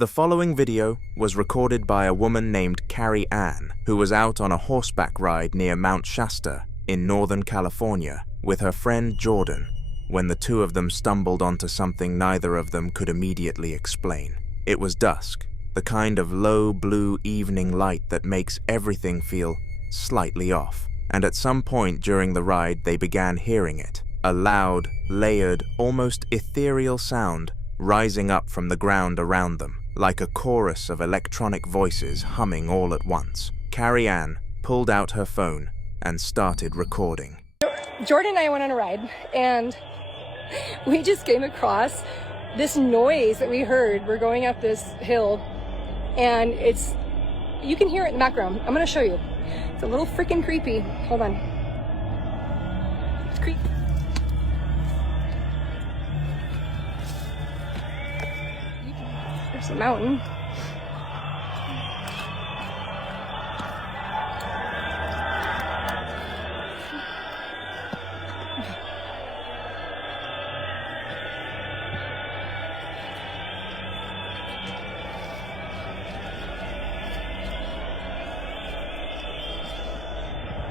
The following video was recorded by a woman named Carrie Ann, who was out on a horseback ride near Mount Shasta in Northern California with her friend Jordan when the two of them stumbled onto something neither of them could immediately explain. It was dusk, the kind of low blue evening light that makes everything feel slightly off, and at some point during the ride they began hearing it, a loud, layered, almost ethereal sound rising up from the ground around them, like a chorus of electronic voices humming all at once. Carrie Ann pulled out her phone and started recording. Jordan and I went on a ride, and we just came across this noise that we heard. We're going up this hill, and you can hear it in the background. I'm gonna show you. It's a little freaking creepy. Hold on. It's creepy. There's a mountain.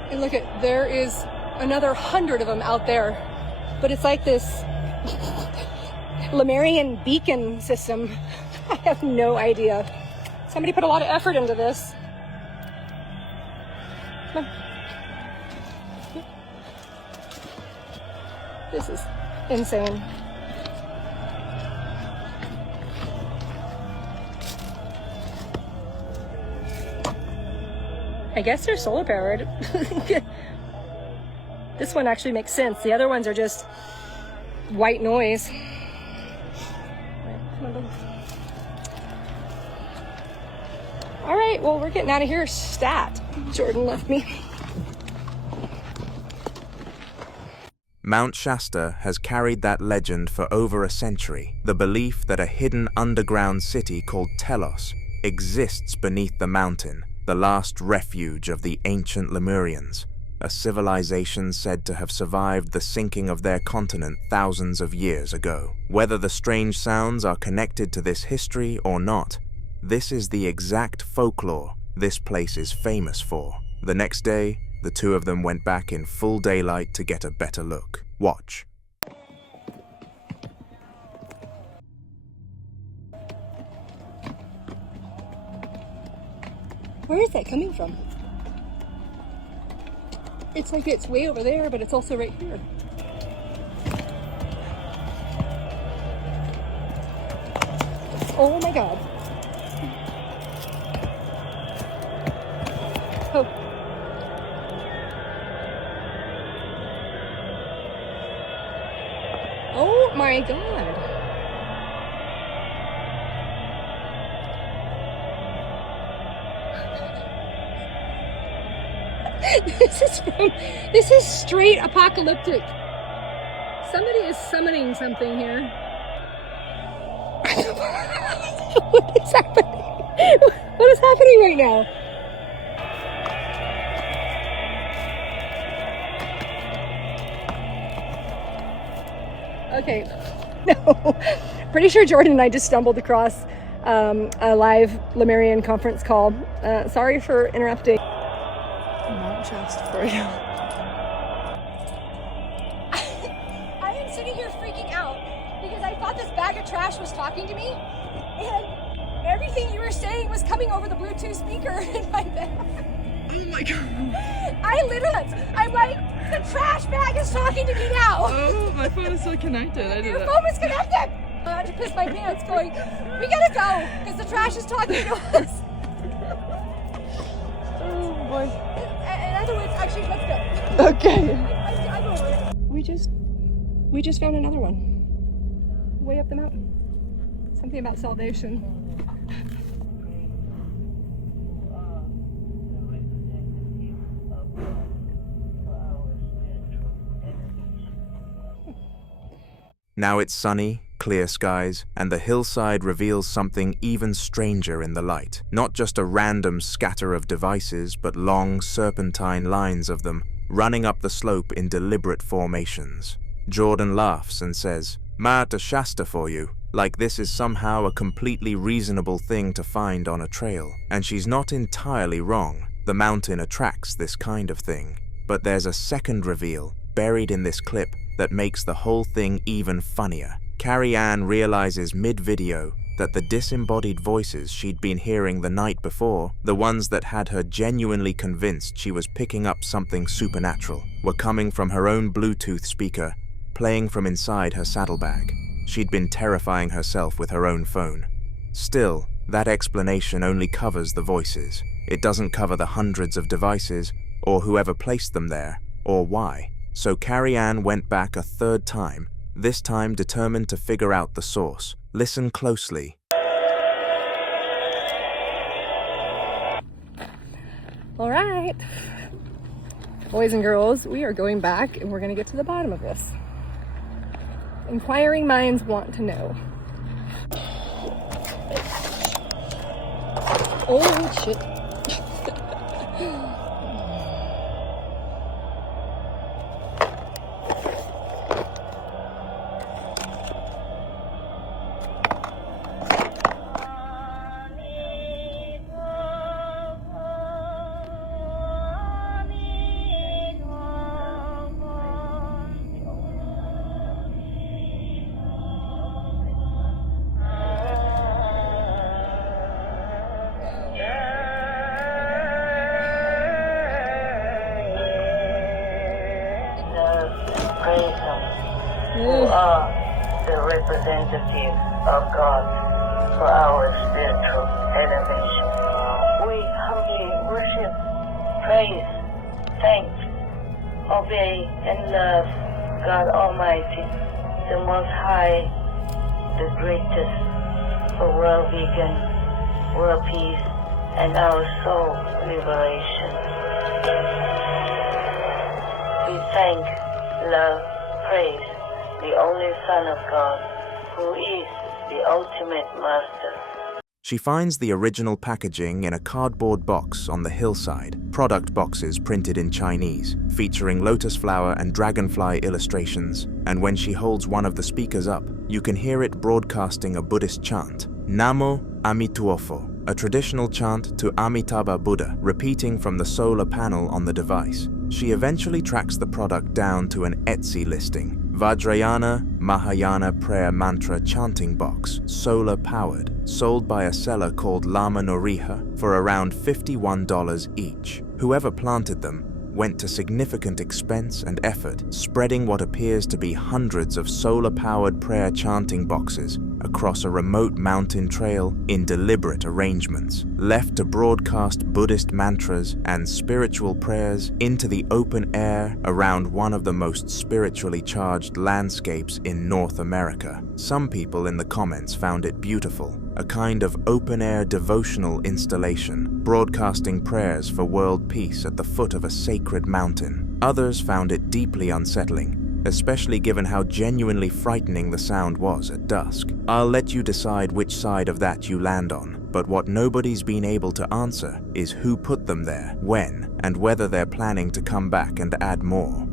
And look there is another 100 of them out there, but it's like this Lemurian beacon system. I have no idea. Somebody put a lot of effort into this. Come on. This is insane. I guess they're solar powered. This one actually makes sense. The other ones are just white noise. All right, well, we're getting out of here. Stat. Jordan left me. Mount Shasta has carried that legend for over a century, the belief that a hidden underground city called Telos exists beneath the mountain, the last refuge of the ancient Lemurians, a civilization said to have survived the sinking of their continent thousands of years ago. Whether the strange sounds are connected to this history or not, this is the exact folklore this place is famous for. The next day, the two of them went back in full daylight to get a better look. Watch. Where is that coming from? It's like it's way over there, but it's also right here. Oh my God. Oh. Oh my God. This is straight apocalyptic. Somebody is summoning something here. What is happening? What is happening right now? Okay, no. Pretty sure Jordan and I just stumbled across a live Lemurian conference call. Sorry for interrupting. Mount Shasta for you. I am sitting here freaking out because I thought this bag of trash was talking to me, and everything you were saying was coming over the Bluetooth speaker in my bag. Oh my God. I'm like, the trash bag is talking to me now. Oh, my phone is still connected. Your phone is connected. I had to piss my pants going, we gotta go, because the trash is talking to us. Oh boy. In other words, actually, let's go. Okay. I'm over it. We just found another one. Way up the mountain. Something about salvation. Now it's sunny, clear skies, and the hillside reveals something even stranger in the light. Not just a random scatter of devices, but long, serpentine lines of them running up the slope in deliberate formations. Jordan laughs and says, Mata Shasta for you, like this is somehow a completely reasonable thing to find on a trail. And she's not entirely wrong. The mountain attracts this kind of thing. But there's a second reveal buried in this clip that makes the whole thing even funnier. Carrie Ann realizes mid-video that the disembodied voices she'd been hearing the night before, the ones that had her genuinely convinced she was picking up something supernatural, were coming from her own Bluetooth speaker, playing from inside her saddlebag. She'd been terrifying herself with her own phone. Still, that explanation only covers the voices. It doesn't cover the hundreds of devices, or whoever placed them there, or why. So Carrie Ann went back a third time, this time determined to figure out the source. Listen closely. All right, boys and girls, we are going back and we're gonna get to the bottom of this. Inquiring minds want to know. Oh, shit. Who are the representative of God for our spiritual elevation. We humbly worship, praise, thank, obey, and love God Almighty, the Most High, the greatest, for world beacon, world peace, and our soul liberation. We thank, love, praise the only Son of God, who is the ultimate master. She finds the original packaging in a cardboard box on the hillside, product boxes printed in Chinese, featuring lotus flower and dragonfly illustrations, and when she holds one of the speakers up, you can hear it broadcasting a Buddhist chant, Namo Amituofo, a traditional chant to Amitabha Buddha, repeating from the solar panel on the device. She eventually tracks the product down to an Etsy listing, Vajrayana Mahayana Prayer Mantra Chanting Box, solar powered, sold by a seller called Lama Noriha for around $51 each. Whoever planted them went to significant expense and effort, spreading what appears to be hundreds of solar-powered prayer chanting boxes across a remote mountain trail in deliberate arrangements, left to broadcast Buddhist mantras and spiritual prayers into the open air around one of the most spiritually charged landscapes in North America. Some people in the comments found it beautiful, a kind of open-air devotional installation, broadcasting prayers for world peace at the foot of a sacred mountain. Others found it deeply unsettling, especially given how genuinely frightening the sound was at dusk. I'll let you decide which side of that you land on, but what nobody's been able to answer is who put them there, when, and whether they're planning to come back and add more.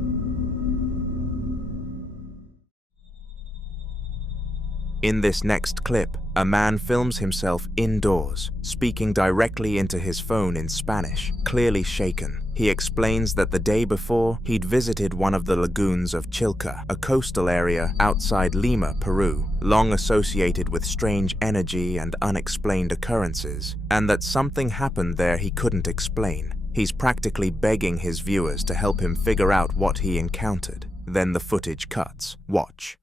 In this next clip, a man films himself indoors, speaking directly into his phone in Spanish, clearly shaken. He explains that the day before, he'd visited one of the lagoons of Chilca, a coastal area outside Lima, Peru, long associated with strange energy and unexplained occurrences, and that something happened there he couldn't explain. He's practically begging his viewers to help him figure out what he encountered. Then the footage cuts. Watch.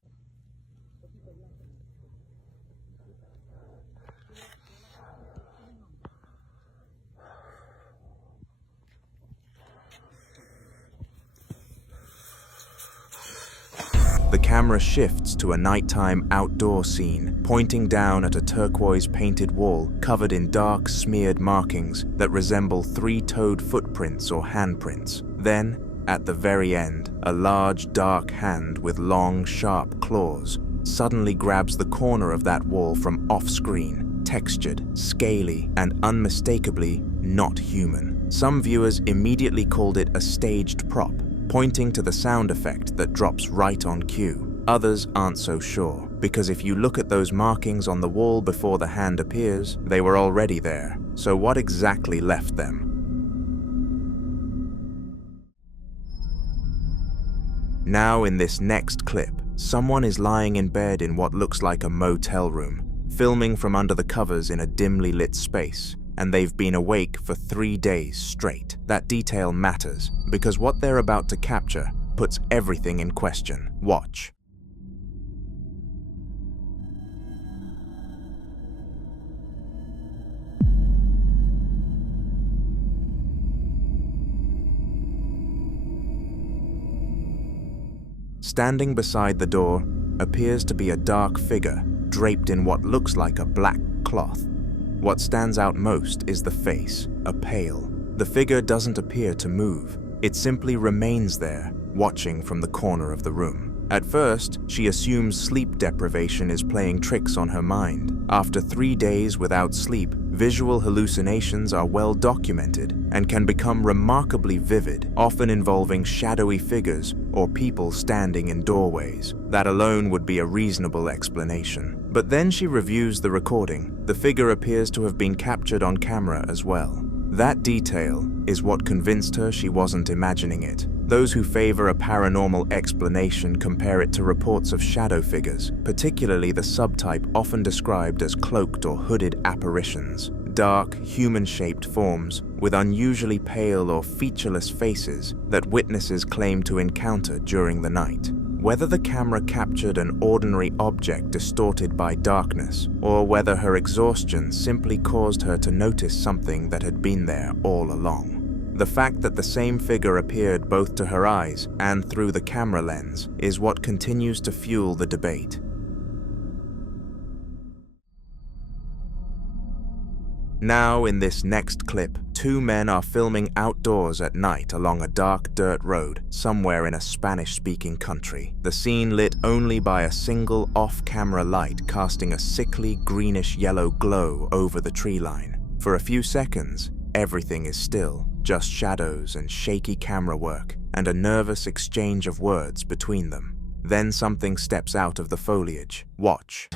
The camera shifts to a nighttime outdoor scene, pointing down at a turquoise-painted wall covered in dark, smeared markings that resemble three-toed footprints or handprints. Then, at the very end, a large, dark hand with long, sharp claws suddenly grabs the corner of that wall from off-screen, textured, scaly, and unmistakably not human. Some viewers immediately called it a staged prop, pointing to the sound effect that drops right on cue. Others aren't so sure, because if you look at those markings on the wall before the hand appears, they were already there. So what exactly left them? Now in this next clip, someone is lying in bed in what looks like a motel room, filming from under the covers in a dimly lit space, and they've been awake for 3 days straight. That detail matters, because what they're about to capture puts everything in question. Watch. Standing beside the door appears to be a dark figure draped in what looks like a black cloth. What stands out most is the face, a pale. The figure doesn't appear to move. It simply remains there, watching from the corner of the room. At first, she assumes sleep deprivation is playing tricks on her mind. After 3 days without sleep, visual hallucinations are well documented and can become remarkably vivid, often involving shadowy figures or people standing in doorways. That alone would be a reasonable explanation. But then she reviews the recording. The figure appears to have been captured on camera as well. That detail is what convinced her she wasn't imagining it. Those who favor a paranormal explanation compare it to reports of shadow figures, particularly the subtype often described as cloaked or hooded apparitions. Dark, human-shaped forms with unusually pale or featureless faces that witnesses claim to encounter during the night. Whether the camera captured an ordinary object distorted by darkness, or whether her exhaustion simply caused her to notice something that had been there all along. The fact that the same figure appeared both to her eyes and through the camera lens is what continues to fuel the debate. Now, in this next clip, 2 men are filming outdoors at night along a dark dirt road somewhere in a Spanish-speaking country. The scene lit only by a single off-camera light casting a sickly greenish-yellow glow over the tree line. For a few seconds, everything is still, just shadows and shaky camera work, and a nervous exchange of words between them. Then something steps out of the foliage. Watch.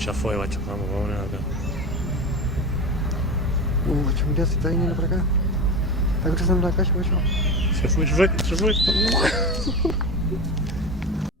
Ya fue, macho, vamos acá. Macho, mira, se está viniendo para acá. Está cruzando la calle, macho. Se fue.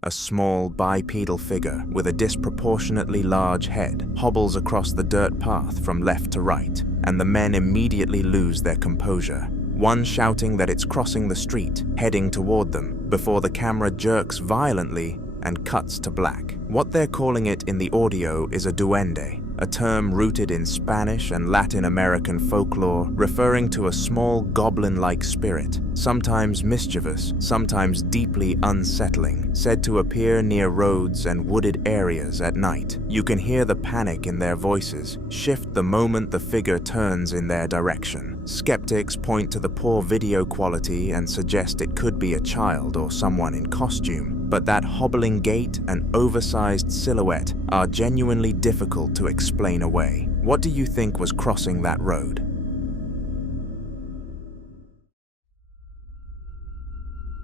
A small bipedal figure with a disproportionately large head hobbles across the dirt path from left to right, and the men immediately lose their composure. One shouting that it's crossing the street, heading toward them, before the camera jerks violently and cuts to black. What they're calling it in the audio is a duende, a term rooted in Spanish and Latin American folklore referring to a small goblin-like spirit, sometimes mischievous, sometimes deeply unsettling, said to appear near roads and wooded areas at night. You can hear the panic in their voices shift the moment the figure turns in their direction. Skeptics point to the poor video quality and suggest it could be a child or someone in costume, but that hobbling gait and oversized silhouette are genuinely difficult to explain away. What do you think was crossing that road?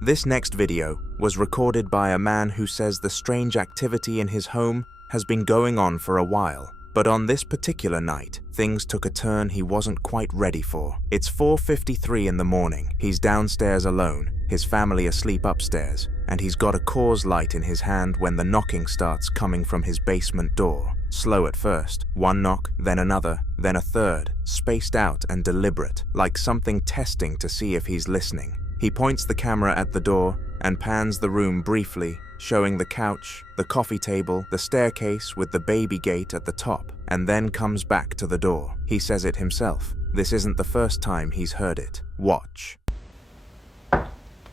This next video was recorded by a man who says the strange activity in his home has been going on for a while. But on this particular night, things took a turn he wasn't quite ready for. It's 4:53 in the morning. He's downstairs alone, his family asleep upstairs, and he's got a cause light in his hand when the knocking starts coming from his basement door. Slow at first, one knock, then another, then a third, spaced out and deliberate, like something testing to see if he's listening. He points the camera at the door and pans the room briefly, showing the couch, the coffee table, the staircase with the baby gate at the top, and then comes back to the door. He says it himself. This isn't the first time he's heard it. Watch.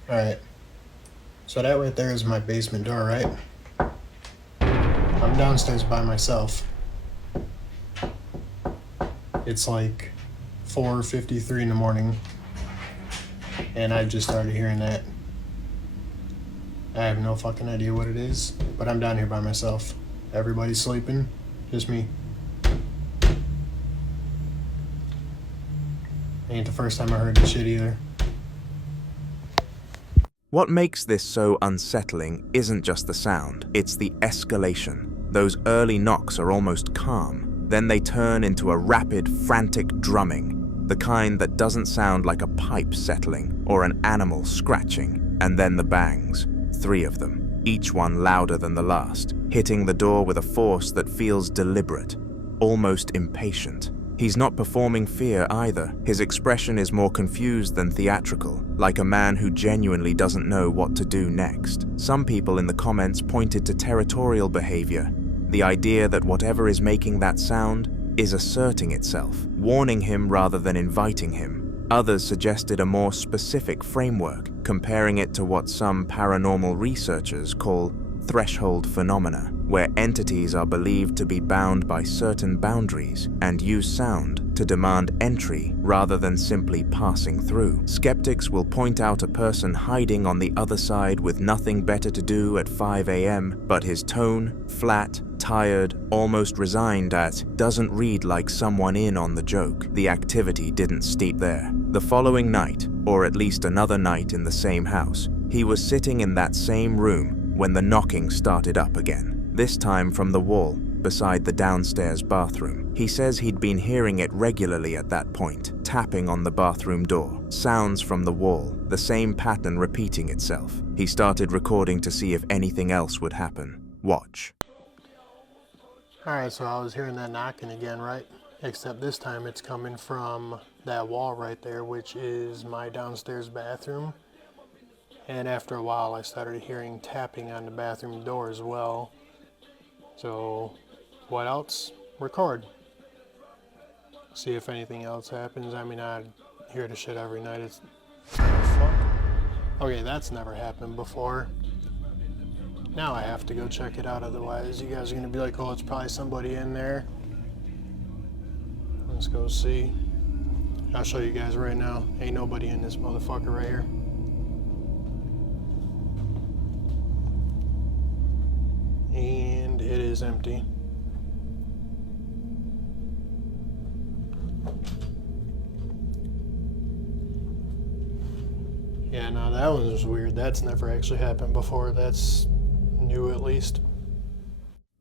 Alright. So that right there is my basement door, right? I'm downstairs by myself. It's like 4:53 in the morning, and I just started hearing that. I have no fucking idea what it is, but I'm down here by myself. Everybody's sleeping, just me. Ain't the first time I heard this shit either. What makes this so unsettling isn't just the sound, it's the escalation. Those early knocks are almost calm, then they turn into a rapid, frantic drumming, the kind that doesn't sound like a pipe settling or an animal scratching. And then the bangs, 3 of them, each one louder than the last, hitting the door with a force that feels deliberate, almost impatient. He's not performing fear either. His expression is more confused than theatrical, like a man who genuinely doesn't know what to do next. Some people in the comments pointed to territorial behavior, the idea that whatever is making that sound is asserting itself, warning him rather than inviting him. Others suggested a more specific framework, comparing it to what some paranormal researchers call threshold phenomena, where entities are believed to be bound by certain boundaries and use sound to demand entry rather than simply passing through. Skeptics will point out a person hiding on the other side with nothing better to do at 5 a.m., but his tone, flat, tired, almost resigned doesn't read like someone in on the joke. The activity didn't stop there. The following night, or at least another night in the same house, he was sitting in that same room when the knocking started up again, this time from the wall beside the downstairs bathroom. He says he'd been hearing it regularly at that point, tapping on the bathroom door, sounds from the wall, the same pattern repeating itself. He started recording to see if anything else would happen. Watch. Alright, so I was hearing that knocking again, right? Except this time it's coming from that wall right there, which is my downstairs bathroom. And after a while, I started hearing tapping on the bathroom door as well. So, what else? Record. See if anything else happens. I mean, I hear the shit every night. It's... fuck? Okay, that's never happened before. Now I have to go check it out, otherwise you guys are going to be like, oh, it's probably somebody in there. Let's go see. I'll show you guys right now. Ain't nobody in this motherfucker right here. And it is empty. Yeah, no, that one was weird. That's never actually happened before. That's new, at least.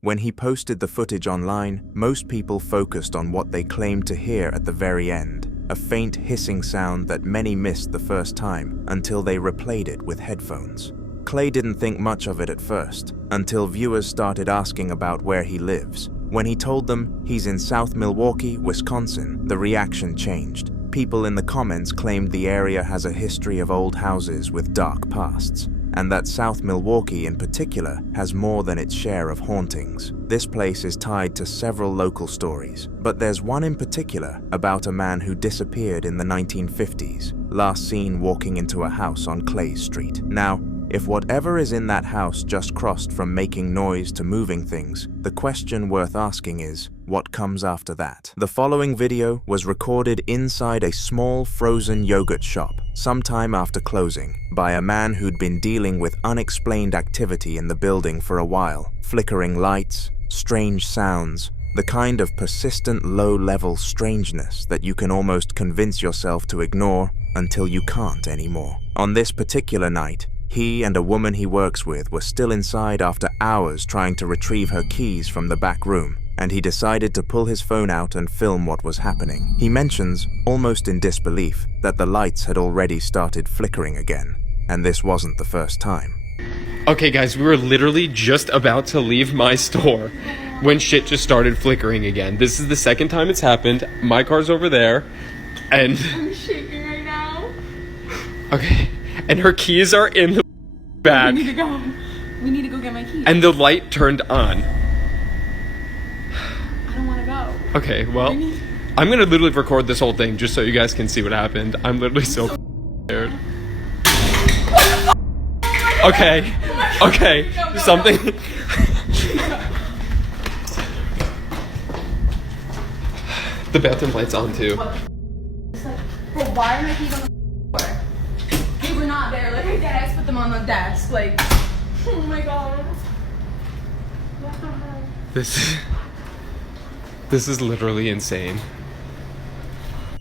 When he posted the footage online, most people focused on what they claimed to hear at the very end, a faint hissing sound that many missed the first time until they replayed it with headphones. Clay didn't think much of it at first, until viewers started asking about where he lives. When he told them he's in South Milwaukee, Wisconsin, the reaction changed. People in the comments claimed the area has a history of old houses with dark pasts, and that South Milwaukee in particular has more than its share of hauntings. This place is tied to several local stories, but there's one in particular about a man who disappeared in the 1950s, last seen walking into a house on Clay Street. Now, if whatever is in that house just crossed from making noise to moving things, the question worth asking is, what comes after that? The following video was recorded inside a small frozen yogurt shop sometime after closing by a man who'd been dealing with unexplained activity in the building for a while. Flickering lights, strange sounds, the kind of persistent low-level strangeness that you can almost convince yourself to ignore until you can't anymore. On this particular night, he and a woman he works with were still inside after hours trying to retrieve her keys from the back room, and he decided to pull his phone out and film what was happening. He mentions, almost in disbelief, that the lights had already started flickering again, and this wasn't the first time. Okay guys, we were literally just about to leave my store when shit just started flickering again. This is the second time it's happened. My car's over there, and... I'm shaking right now. Okay, and her keys are in the bag. We need to go. We need to go get my keys. And the light turned on. I don't want to go. Okay, well, I'm gonna literally record this whole thing just so you guys can see what happened. I'm literally so scared. Okay, okay, something. The bathroom light's on too. Bro, why are my keys on the floor? They were not there. Like, I deadass put them on the desk. Like, oh my god. What the hell? This is literally insane.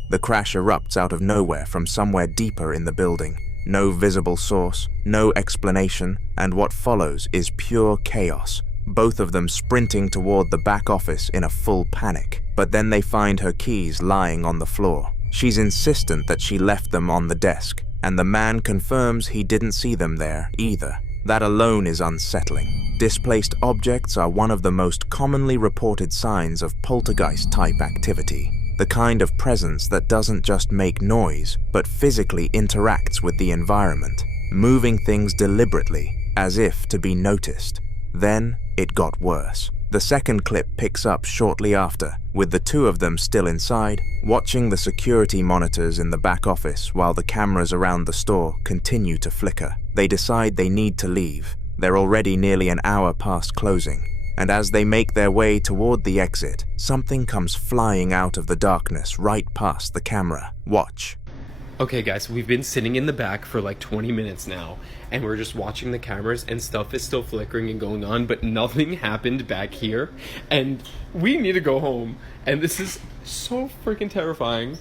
The crash erupts out of nowhere from somewhere deeper in the building. No visible source, no explanation, and what follows is pure chaos. Both of them sprinting toward the back office in a full panic. But then they find her keys lying on the floor. She's insistent that she left them on the desk, and the man confirms he didn't see them there either. That alone is unsettling. Displaced objects are one of the most commonly reported signs of poltergeist-type activity. The kind of presence that doesn't just make noise, but physically interacts with the environment, moving things deliberately, as if to be noticed. Then, it got worse. The second clip picks up shortly after, with the two of them still inside, watching the security monitors in the back office while the cameras around the store continue to flicker. They decide they need to leave. They're already nearly an hour past closing, and as they make their way toward the exit, something comes flying out of the darkness right past the camera. Watch. Okay guys, we've been sitting in the back for like 20 minutes now, and we're just watching the cameras, and stuff is still flickering and going on, but nothing happened back here, and we need to go home, and this is so freaking terrifying.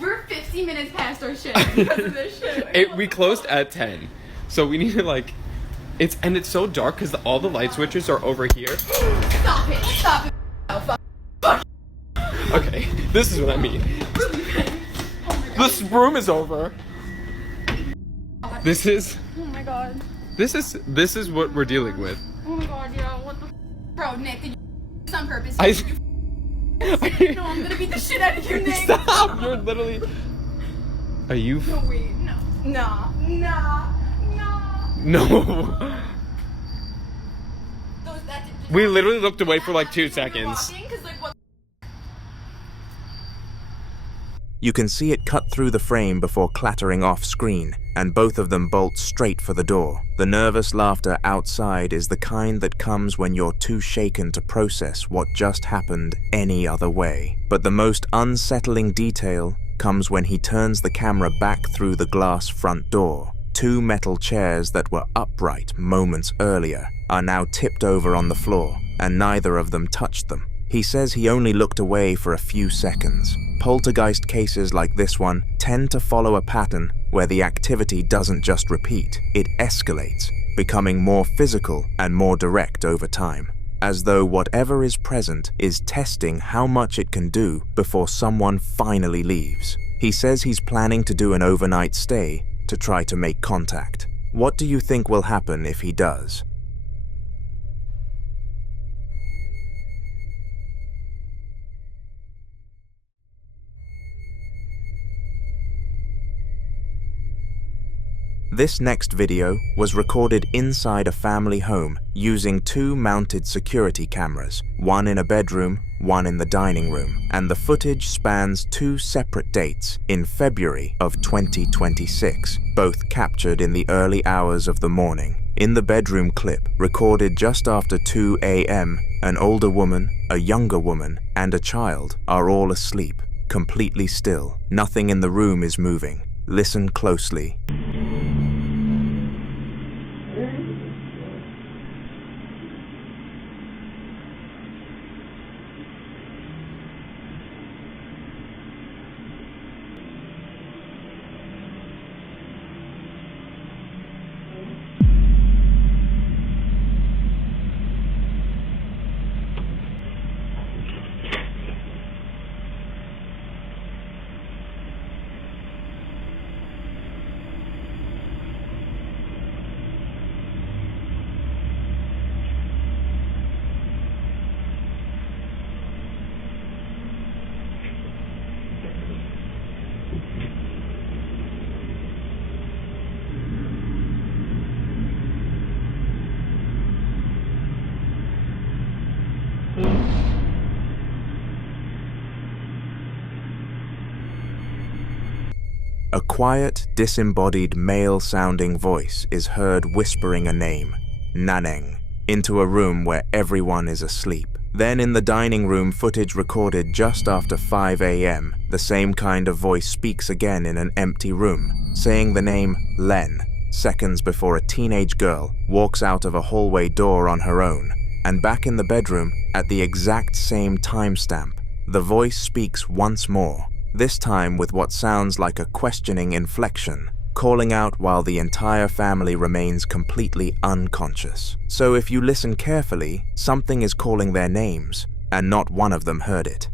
We're 50 minutes past our shift because of this shit. We closed at 10, so we need to like, it's so dark because all the light switches are over here. Stop it, stop it. Oh, fuck. Okay, this is what I mean. This room is over. This is. Oh my god. This is what we're dealing with. Oh my god, yeah, what the Bro, Nick, did you this on purpose? No, I'm gonna beat the shit out of you, Nick. Stop! You're literally. Are you? No, wait, no. Nah. No. We literally looked away for like 2 seconds. You can see it cut through the frame before clattering off screen, and both of them bolt straight for the door. The nervous laughter outside is the kind that comes when you're too shaken to process what just happened any other way. But the most unsettling detail comes when he turns the camera back through the glass front door. 2 metal chairs that were upright moments earlier are now tipped over on the floor, and neither of them touched them. He says he only looked away for a few seconds. Poltergeist cases like this one tend to follow a pattern where the activity doesn't just repeat, it escalates, becoming more physical and more direct over time, as though whatever is present is testing how much it can do before someone finally leaves. He says he's planning to do an overnight stay to try to make contact. What do you think will happen if he does? This next video was recorded inside a family home using 2 mounted security cameras, one in a bedroom, one in the dining room, and the footage spans 2 separate dates in February of 2026, both captured in the early hours of the morning. In the bedroom clip, recorded just after 2 a.m., an older woman, a younger woman, and a child are all asleep, completely still. Nothing in the room is moving. Listen closely. A quiet, disembodied male-sounding voice is heard whispering a name, Naneng, into a room where everyone is asleep. Then in the dining room, footage recorded just after 5 a.m., the same kind of voice speaks again in an empty room, saying the name Len, seconds before a teenage girl walks out of a hallway door on her own. And back in the bedroom, at the exact same timestamp, the voice speaks once more, this time with what sounds like a questioning inflection, calling out while the entire family remains completely unconscious. So if you listen carefully, something is calling their names, and not one of them heard it.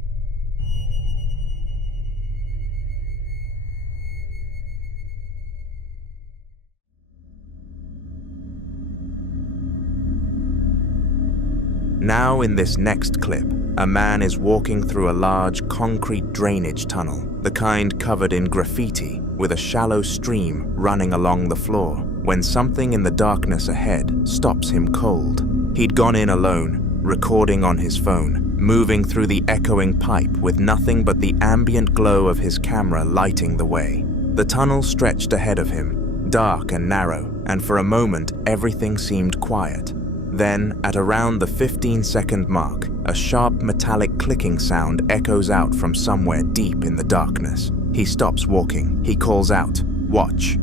Now in this next clip, a man is walking through a large concrete drainage tunnel, the kind covered in graffiti, with a shallow stream running along the floor, when something in the darkness ahead stops him cold. He'd gone in alone, recording on his phone, moving through the echoing pipe with nothing but the ambient glow of his camera lighting the way. The tunnel stretched ahead of him, dark and narrow, and for a moment everything seemed quiet. Then, at around the 15-second mark, a sharp metallic clicking sound echoes out from somewhere deep in the darkness. He stops walking. He calls out, "Watch."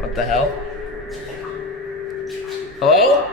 What the hell? Hello?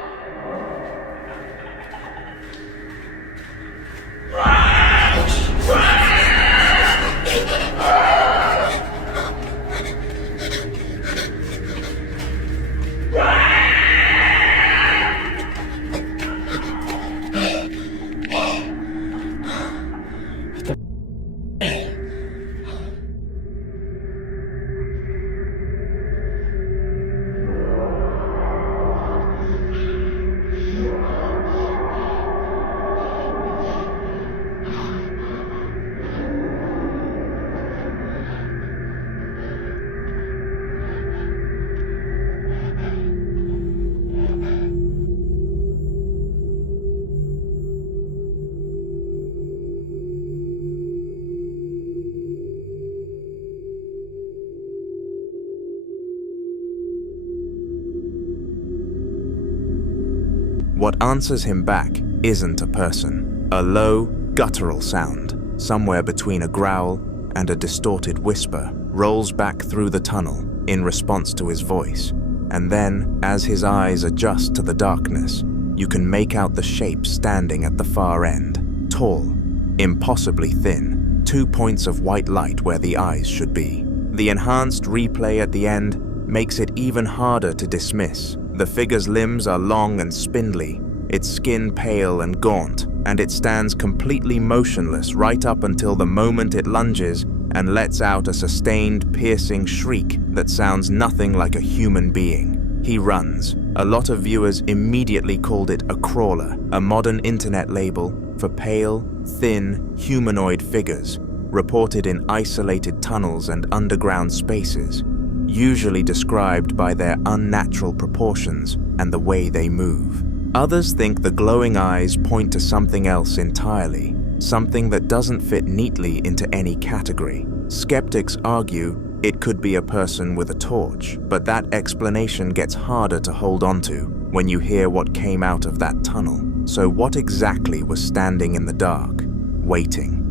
What answers him back isn't a person. A low, guttural sound, somewhere between a growl and a distorted whisper, rolls back through the tunnel in response to his voice. And then, as his eyes adjust to the darkness, you can make out the shape standing at the far end. Tall, impossibly thin, 2 points of white light where the eyes should be. The enhanced replay at the end makes it even harder to dismiss. The figure's limbs are long and spindly, its skin pale and gaunt, and it stands completely motionless right up until the moment it lunges and lets out a sustained, piercing shriek that sounds nothing like a human being. He runs. A lot of viewers immediately called it a crawler, a modern internet label for pale, thin, humanoid figures, reported in isolated tunnels and underground spaces, usually described by their unnatural proportions and the way they move. Others think the glowing eyes point to something else entirely, something that doesn't fit neatly into any category. Skeptics argue it could be a person with a torch, but that explanation gets harder to hold onto when you hear what came out of that tunnel. So what exactly was standing in the dark, waiting?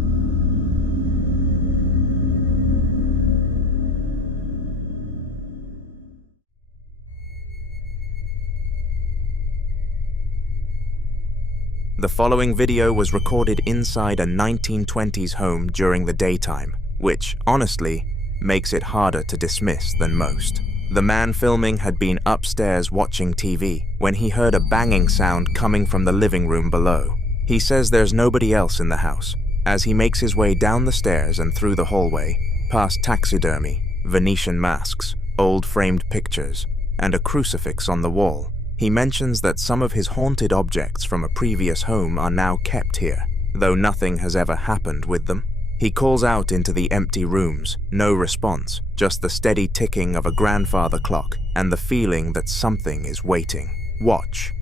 The following video was recorded inside a 1920s home during the daytime, which, honestly, makes it harder to dismiss than most. The man filming had been upstairs watching TV when he heard a banging sound coming from the living room below. He says there's nobody else in the house. As he makes his way down the stairs and through the hallway, past taxidermy, Venetian masks, old framed pictures, and a crucifix on the wall, he mentions that some of his haunted objects from a previous home are now kept here, though nothing has ever happened with them. He calls out into the empty rooms, no response, just the steady ticking of a grandfather clock and the feeling that something is waiting. Watch.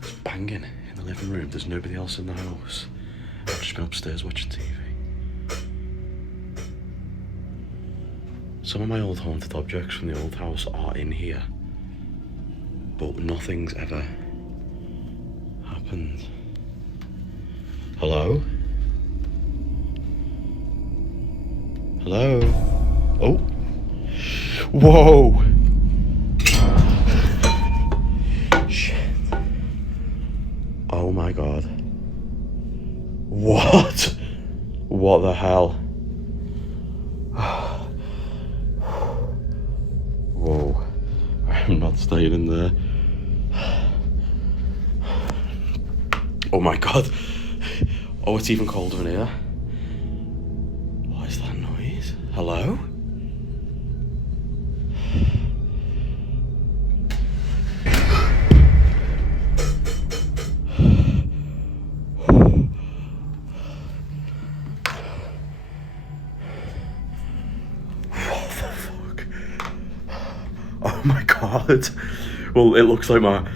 It's banging in the living room. There's nobody else in the house. I've just been upstairs watching TV. Some of my old haunted objects from the old house are in here. but nothing's ever happened. Hello? Hello? Oh! Whoa! Shit. Oh my god. What? What the hell? Whoa. I'm not staying in there. Oh my god. Oh, it's even colder in here. What is that noise? Hello? Oh my god. Well, it looks like my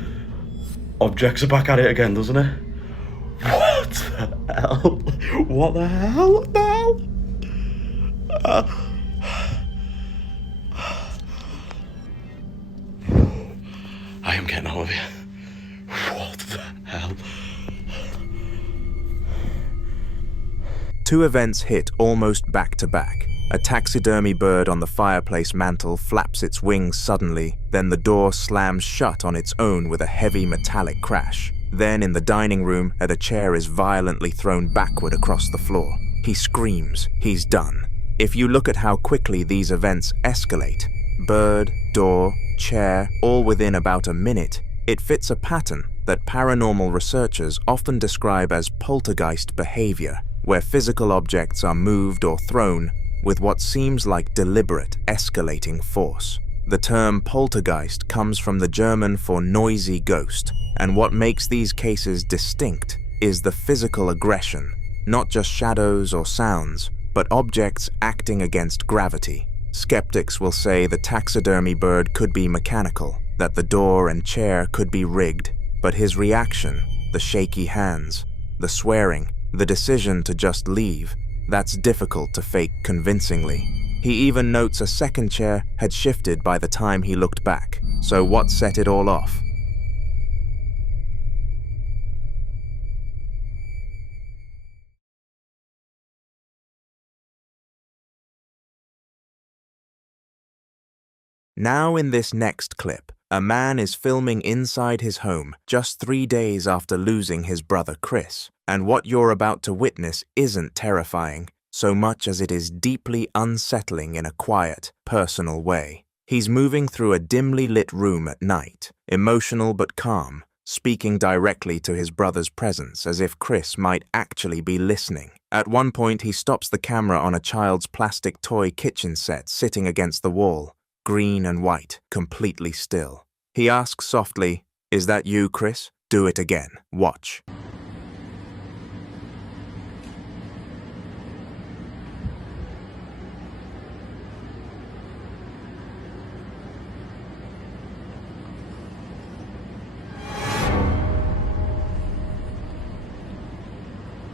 objects are back at it again, doesn't it? What the hell? What the hell? What the hell? I am getting out of here. What the hell? Two events hit almost back to back. A taxidermy bird on the fireplace mantel flaps its wings suddenly, then the door slams shut on its own with a heavy metallic crash. Then in the dining room, a chair is violently thrown backward across the floor. He screams. He's done. If you look at how quickly these events escalate, bird, door, chair, all within about a minute, it fits a pattern that paranormal researchers often describe as poltergeist behavior, where physical objects are moved or thrown with what seems like deliberate, escalating force. The term poltergeist comes from the German for noisy ghost, and what makes these cases distinct is the physical aggression, not just shadows or sounds, but objects acting against gravity. Skeptics will say the taxidermy bird could be mechanical, that the door and chair could be rigged, but his reaction, the shaky hands, the swearing, the decision to just leave, that's difficult to fake convincingly. He even notes a second chair had shifted by the time he looked back. So what set it all off? Now in this next clip, a man is filming inside his home just 3 days after losing his brother Chris. And what you're about to witness isn't terrifying, so much as it is deeply unsettling in a quiet, personal way. He's moving through a dimly lit room at night, emotional but calm, speaking directly to his brother's presence as if Chris might actually be listening. At one point, he stops the camera on a child's plastic toy kitchen set sitting against the wall, green and white, completely still. He asks softly, "Is that you, Chris? Do it again. Watch."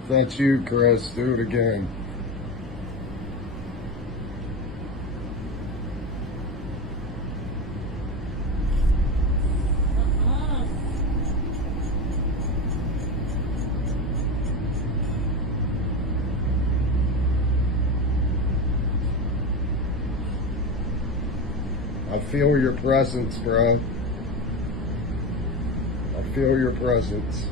That's you, Chris. Do it again. I feel your presence, bro. I feel your presence.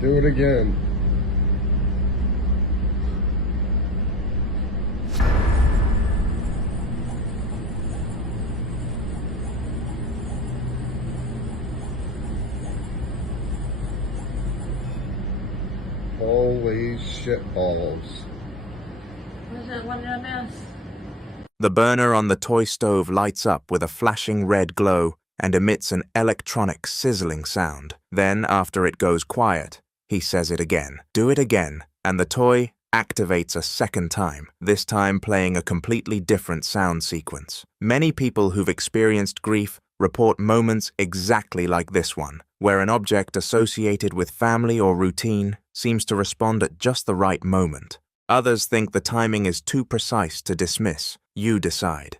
Do it again. Holy shitballs. What did I miss? The burner on the toy stove lights up with a flashing red glow and emits an electronic sizzling sound. Then, after it goes quiet, he says it again. Do it again, and the toy activates a second time, this time playing a completely different sound sequence. Many people who've experienced grief report moments exactly like this one, where an object associated with family or routine seems to respond at just the right moment. Others think the timing is too precise to dismiss. You decide.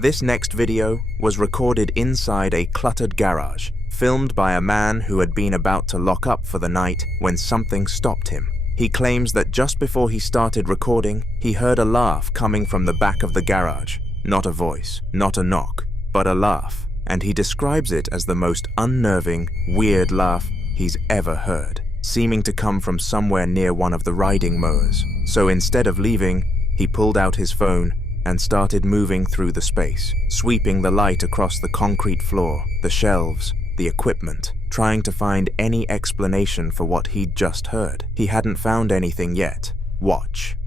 This next video was recorded inside a cluttered garage, filmed by a man who had been about to lock up for the night when something stopped him. He claims that just before he started recording, he heard a laugh coming from the back of the garage. Not a voice, not a knock, but a laugh. And he describes it as the most unnerving, weird laugh he's ever heard, seeming to come from somewhere near one of the riding mowers. So instead of leaving, he pulled out his phone and started moving through the space, sweeping the light across the concrete floor, the shelves, the equipment, trying to find any explanation for what he'd just heard. He hadn't found anything yet. Watch.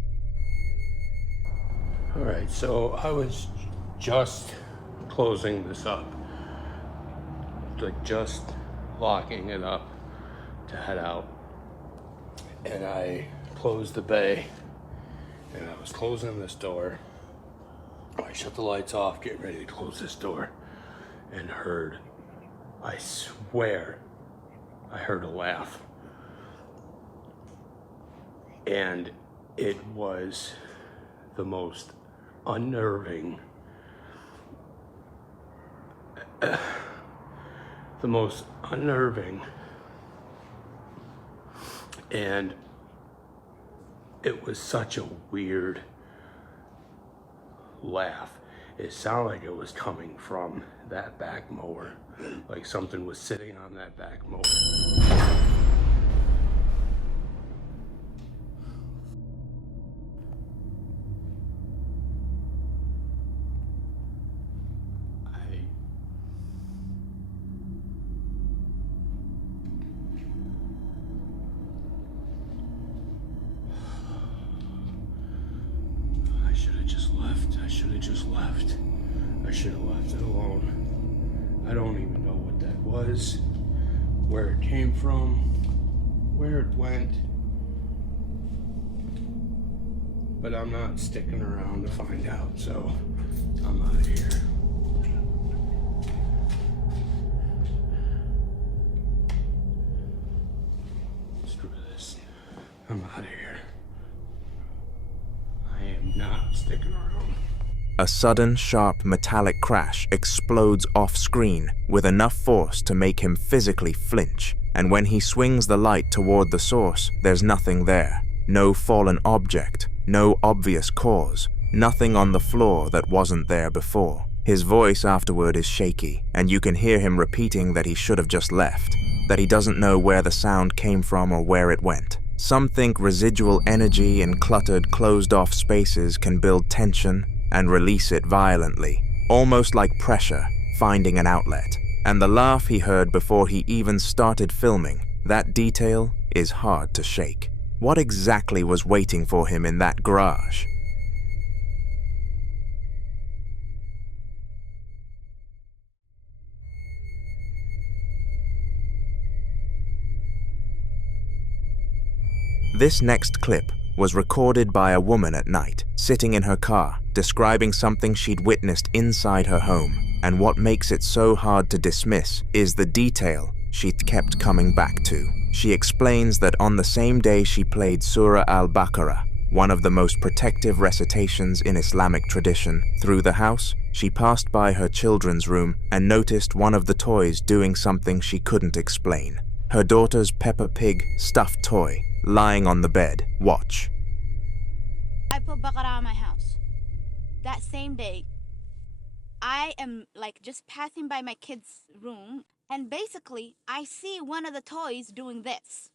Alright, so I was just closing this up. Like just locking it up to head out. And I closed the bay. And I was closing this door. I shut the lights off, getting ready to close this door. And heard, I swear, I heard a laugh. And it was the most unnerving, and it was such a weird laugh. It sounded like it was coming from that back mower, like something was sitting on that back mower. I should have just left. I should have left it alone. I don't even know what that was, where it came from, where it went. But I'm not sticking around to find out, so I'm out of here. Screw this. I'm out of here. I am not sticking around. A sudden, sharp metallic crash explodes off-screen with enough force to make him physically flinch, and when he swings the light toward the source, there's nothing there. No fallen object, no obvious cause, nothing on the floor that wasn't there before. His voice afterward is shaky, and you can hear him repeating that he should have just left, that he doesn't know where the sound came from or where it went. Some think residual energy in cluttered, closed-off spaces can build tension and release it violently, almost like pressure finding an outlet. And the laugh he heard before he even started filming, that detail is hard to shake. What exactly was waiting for him in that garage? This next clip was recorded by a woman at night, sitting in her car, describing something she'd witnessed inside her home. And what makes it so hard to dismiss is the detail she kept coming back to. She explains that on the same day she played Surah al-Baqarah, one of the most protective recitations in Islamic tradition, through the house, she passed by her children's room and noticed one of the toys doing something she couldn't explain. Her daughter's Peppa Pig stuffed toy lying on the bed. Watch. I put Baqarah on my house. That same day, I am like just passing by my kid's room, and basically I see one of the toys doing this.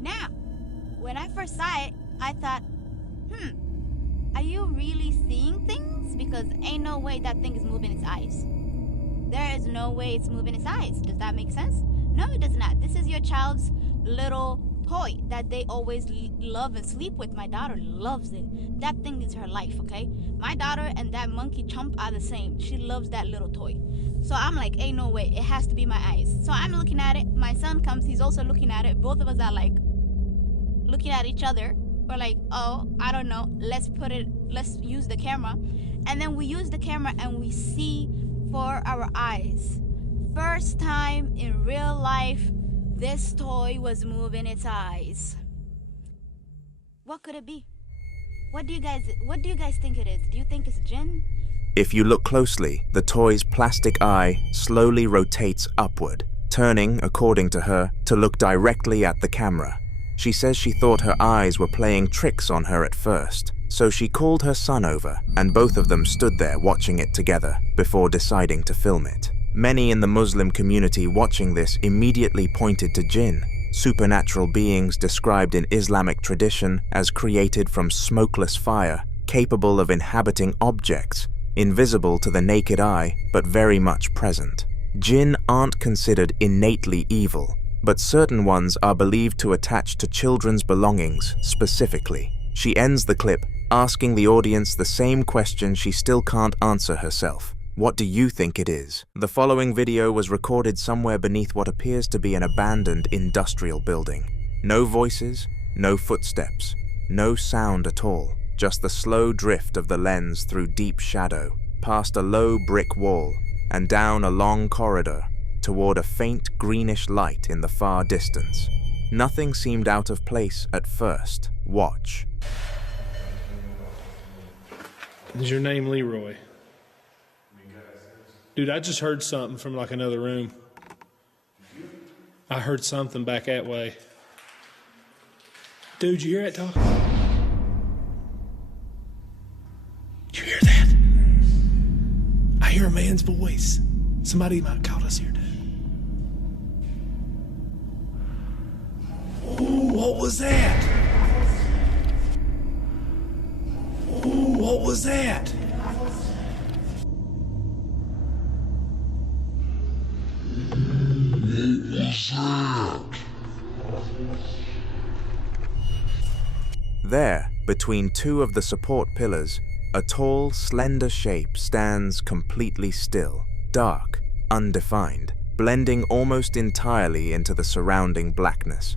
Now, when I first saw it, I thought, are you really seeing things? Because ain't no way that thing is moving its eyes. There is no way it's moving its eyes. Does that make sense? No, it does not. This is your child's little toy that they always love and sleep with. My daughter loves it. That thing is her life, okay? My daughter and that monkey chump are the same. She loves that little toy. So I'm like, ain't no way, it has to be my eyes. So I'm looking at it, my son comes, he's also looking at it. Both of us are like looking at each other. We're like, oh, I don't know, let's use the camera. And then we use the camera and we see for our eyes. First time in real life, this toy was moving its eyes. What could it be? What do you guys think it is? Do you think it's Jinn? If you look closely, the toy's plastic eye slowly rotates upward, turning, according to her, to look directly at the camera. She says she thought her eyes were playing tricks on her at first, so she called her son over, and both of them stood there watching it together before deciding to film it. Many in the Muslim community watching this immediately pointed to jinn, supernatural beings described in Islamic tradition as created from smokeless fire, capable of inhabiting objects, invisible to the naked eye, but very much present. Jinn aren't considered innately evil, but certain ones are believed to attach to children's belongings specifically. She ends the clip asking the audience the same question she still can't answer herself. What do you think it is? The following video was recorded somewhere beneath what appears to be an abandoned industrial building. No voices, no footsteps, no sound at all. Just the slow drift of the lens through deep shadow, past a low brick wall, and down a long corridor, toward a faint greenish light in the far distance. Nothing seemed out of place at first. Watch. Is your name Leroy? Dude, I just heard something from like another room. I heard something back that way. Dude, you hear that talk? Did you hear that? I hear a man's voice. Somebody might have called us here, dude. Ooh, what was that? Ooh, what was that? There, between two of the support pillars, a tall, slender shape stands completely still, dark, undefined, blending almost entirely into the surrounding blackness.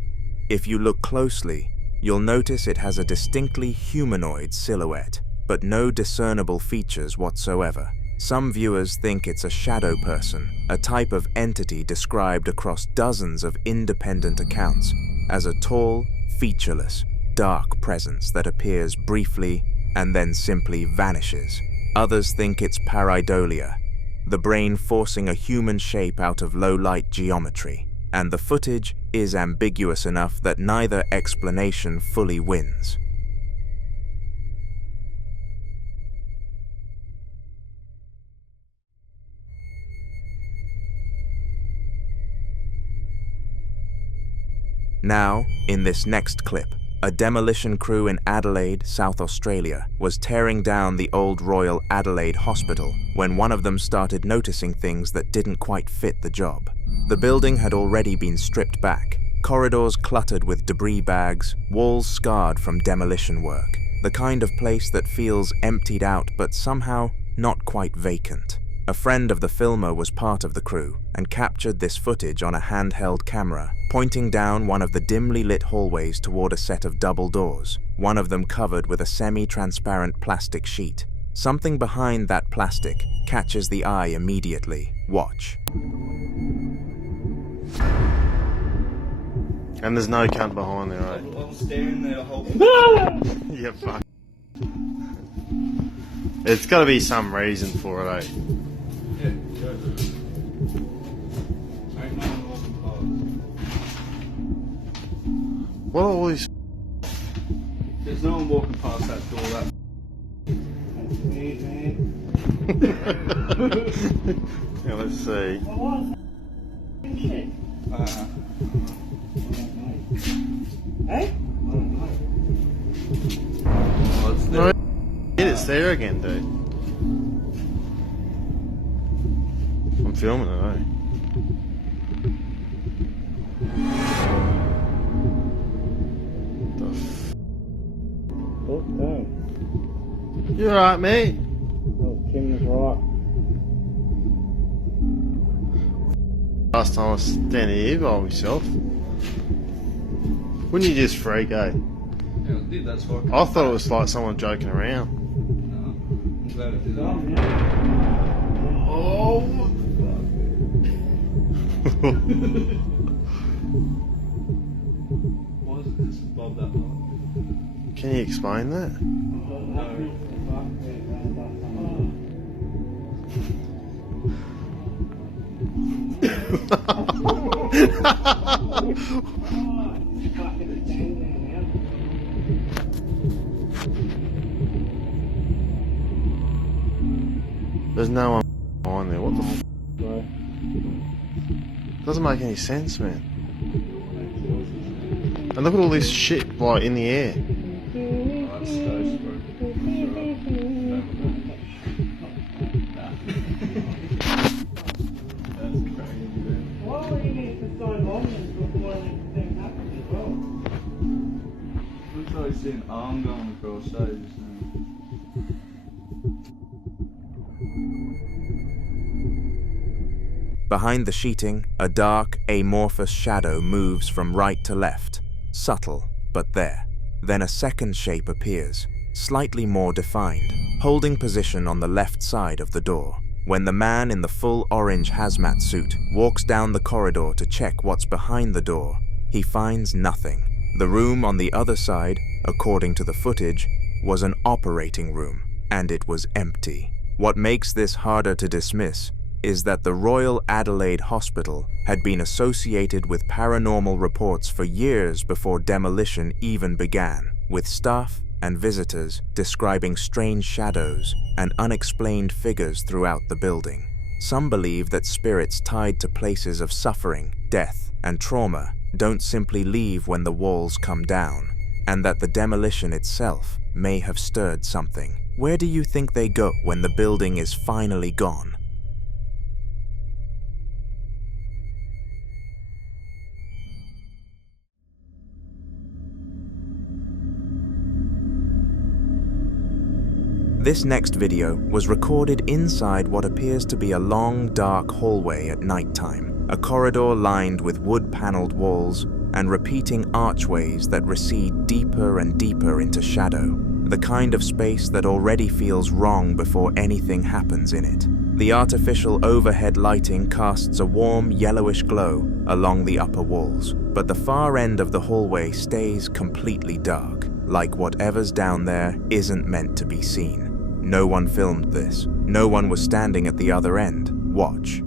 If you look closely, you'll notice it has a distinctly humanoid silhouette, but no discernible features whatsoever. Some viewers think it's a shadow person, a type of entity described across dozens of independent accounts as a tall, featureless, dark presence that appears briefly and then simply vanishes. Others think it's pareidolia, the brain forcing a human shape out of low-light geometry, and the footage is ambiguous enough that neither explanation fully wins. Now, in this next clip, a demolition crew in Adelaide, South Australia, was tearing down the old Royal Adelaide Hospital when one of them started noticing things that didn't quite fit the job. The building had already been stripped back, corridors cluttered with debris bags, walls scarred from demolition work, the kind of place that feels emptied out but somehow not quite vacant. A friend of the filmer was part of the crew and captured this footage on a handheld camera, pointing down one of the dimly lit hallways toward a set of double doors, one of them covered with a semi-transparent plastic sheet. Something behind that plastic catches the eye immediately. Watch. And there's no cunt behind there, right? I'm staring there the whole time. Yeah, fuck. It's gotta be some reason for it, eh? Yeah, go. Ain't no one walking past. What are all these? There's no one walking past that door. That's me, man. Yeah, let's see. Hey? No, it's there again, dude. I'm filming it, eh? Oh, You alright, mate? Kim is right. Last time I was standing here by myself. Wouldn't you just freak, eh? Yeah, I did, that's what. I thought it was like someone joking around. No, I'm glad I did that. Oh! Why is it just above that line? Can you explain that? There's no one behind there. What the f? Doesn't make any sense, man. And look at all this shit like in the air. That's so Why were you here for so long before anything happened as well? Looks like I see an arm going across that just now. Behind the sheeting, a dark, amorphous shadow moves from right to left, subtle, but there. Then a second shape appears, slightly more defined, holding position on the left side of the door. When the man in the full orange hazmat suit walks down the corridor to check what's behind the door, he finds nothing. The room on the other side, according to the footage, was an operating room, and it was empty. What makes this harder to dismiss is that the Royal Adelaide Hospital had been associated with paranormal reports for years before demolition even began, with staff and visitors describing strange shadows and unexplained figures throughout the building. Some believe that spirits tied to places of suffering, death, and trauma don't simply leave when the walls come down, and that the demolition itself may have stirred something. Where do you think they go when the building is finally gone? This next video was recorded inside what appears to be a long, dark hallway at nighttime, a corridor lined with wood-paneled walls and repeating archways that recede deeper and deeper into shadow, the kind of space that already feels wrong before anything happens in it. The artificial overhead lighting casts a warm, yellowish glow along the upper walls, but the far end of the hallway stays completely dark, like whatever's down there isn't meant to be seen. No one filmed this. No one was standing at the other end. Watch.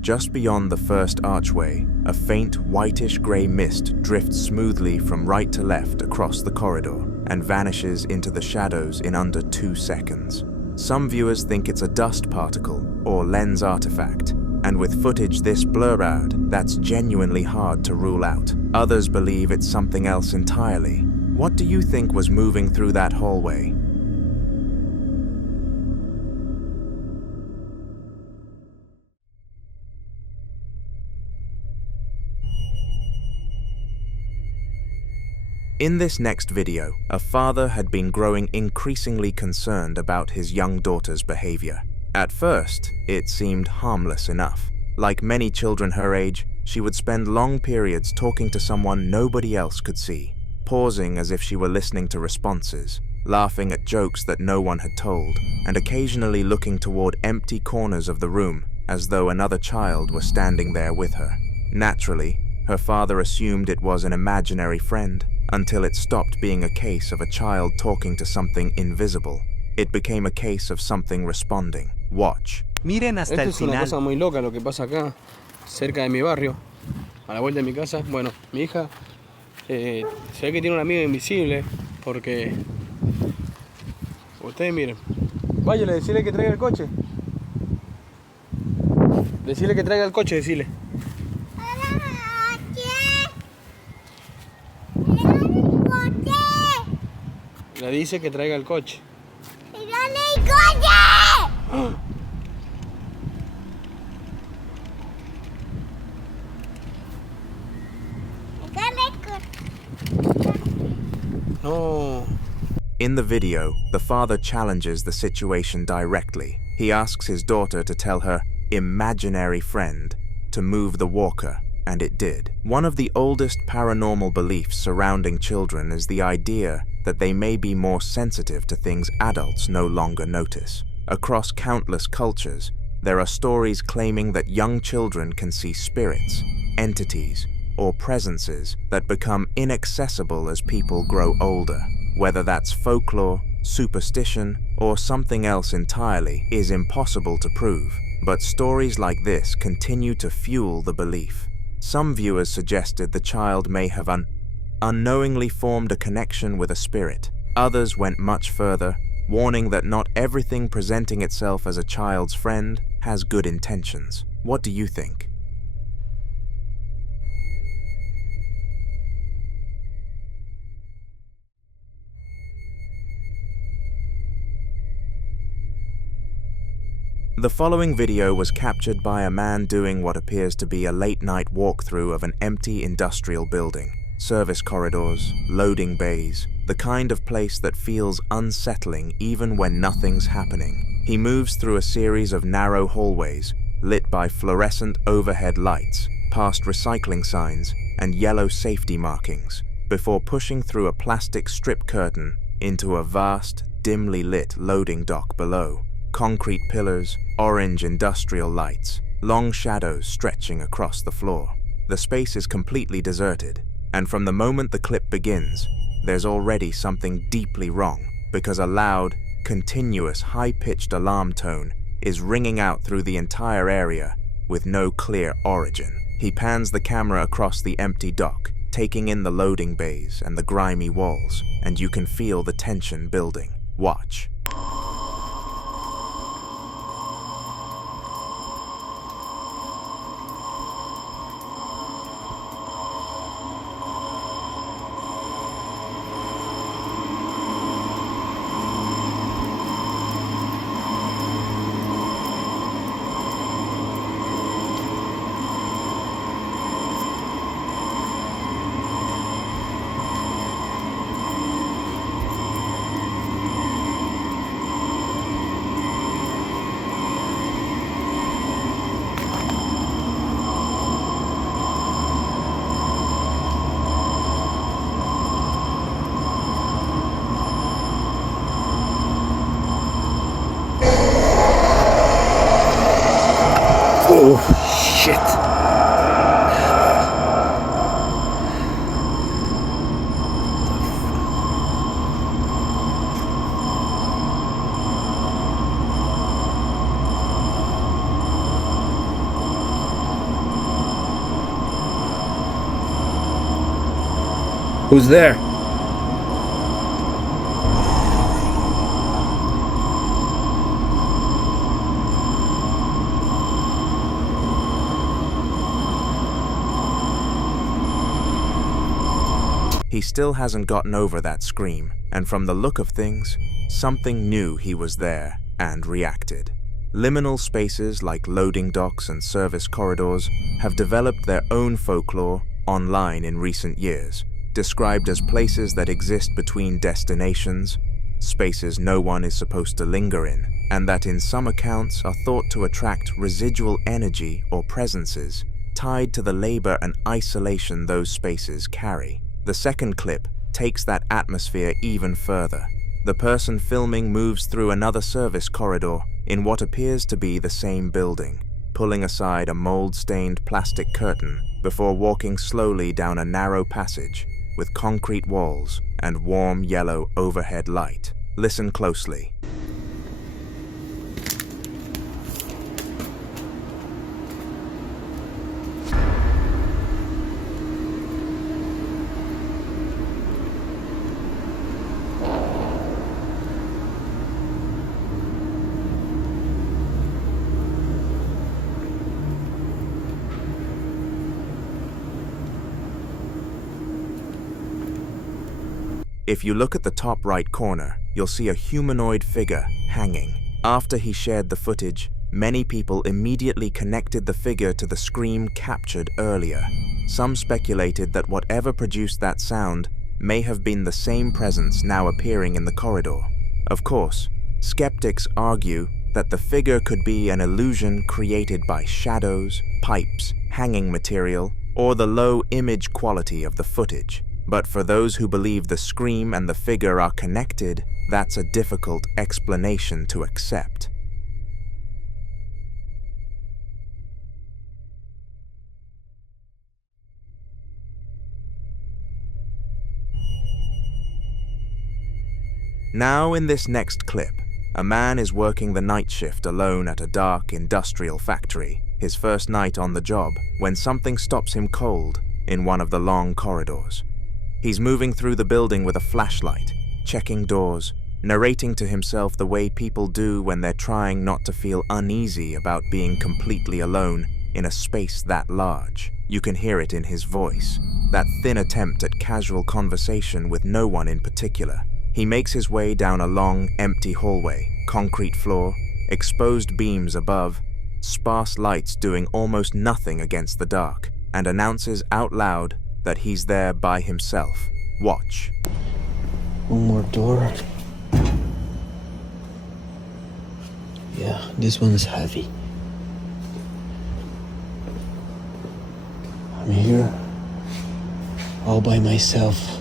Just beyond the first archway, a faint whitish-grey mist drifts smoothly from right to left across the corridor and vanishes into the shadows in under 2 seconds. Some viewers think it's a dust particle or lens artifact, and with footage this blurred, that's genuinely hard to rule out. Others believe it's something else entirely. What do you think was moving through that hallway? In this next video, a father had been growing increasingly concerned about his young daughter's behavior. At first, it seemed harmless enough. Like many children her age, she would spend long periods talking to someone nobody else could see. pausing as if she were listening to responses, laughing at jokes that no one had told, and occasionally looking toward empty corners of the room as though another child were standing there with her. Naturally, her father assumed it was an imaginary friend until it stopped being a case of a child talking to something invisible. It became a case of something responding. Watch. Miren hasta el final. Esto es una cosa muy loca lo que pasa acá, cerca de mi barrio, a la vuelta de mi casa. Bueno, mi hija se ve que tiene un amigo invisible porque... Ustedes miren. Váyale, decirle que traiga el coche. Decirle que traiga el coche, decirle. Le dice que traiga el coche. ¡Dale el coche! No. In the video, the father challenges the situation directly. He asks his daughter to tell her imaginary friend to move the walker, and it did. One of the oldest paranormal beliefs surrounding children is the idea that they may be more sensitive to things adults no longer notice. Across countless cultures, there are stories claiming that young children can see spirits, entities, or presences that become inaccessible as people grow older. Whether that's folklore, superstition, or something else entirely is impossible to prove, but stories like this continue to fuel the belief. Some viewers suggested the child may have unknowingly formed a connection with a spirit. Others went much further, warning that not everything presenting itself as a child's friend has good intentions. What do you think? The following video was captured by a man doing what appears to be a late-night walkthrough of an empty industrial building. Service corridors, loading bays, the kind of place that feels unsettling even when nothing's happening. He moves through a series of narrow hallways, lit by fluorescent overhead lights, past recycling signs and yellow safety markings, before pushing through a plastic strip curtain into a vast, dimly lit loading dock below. Concrete pillars, orange industrial lights, long shadows stretching across the floor. The space is completely deserted, and from the moment the clip begins, there's already something deeply wrong, because a loud, continuous, high-pitched alarm tone is ringing out through the entire area with no clear origin. He pans the camera across the empty dock, taking in the loading bays and the grimy walls, and you can feel the tension building. Watch. Oh, shit. Who's there? He still hasn't gotten over that scream, and from the look of things, something knew he was there and reacted. Liminal spaces like loading docks and service corridors have developed their own folklore online in recent years, described as places that exist between destinations, spaces no one is supposed to linger in, and that in some accounts are thought to attract residual energy or presences tied to the labor and isolation those spaces carry. The second clip takes that atmosphere even further. The person filming moves through another service corridor in what appears to be the same building, pulling aside a mold-stained plastic curtain before walking slowly down a narrow passage with concrete walls and warm yellow overhead light. Listen closely. If you look at the top right corner, you'll see a humanoid figure hanging. After he shared the footage, many people immediately connected the figure to the scream captured earlier. Some speculated that whatever produced that sound may have been the same presence now appearing in the corridor. Of course, skeptics argue that the figure could be an illusion created by shadows, pipes, hanging material, or the low image quality of the footage. But for those who believe the scream and the figure are connected, that's a difficult explanation to accept. Now in this next clip, a man is working the night shift alone at a dark industrial factory, his first night on the job, when something stops him cold in one of the long corridors. He's moving through the building with a flashlight, checking doors, narrating to himself the way people do when they're trying not to feel uneasy about being completely alone in a space that large. You can hear it in his voice, that thin attempt at casual conversation with no one in particular. He makes his way down a long, empty hallway, concrete floor, exposed beams above, sparse lights doing almost nothing against the dark, and announces out loud that he's there by himself. Watch. One more door. Yeah, this one's heavy. I'm here, all by myself.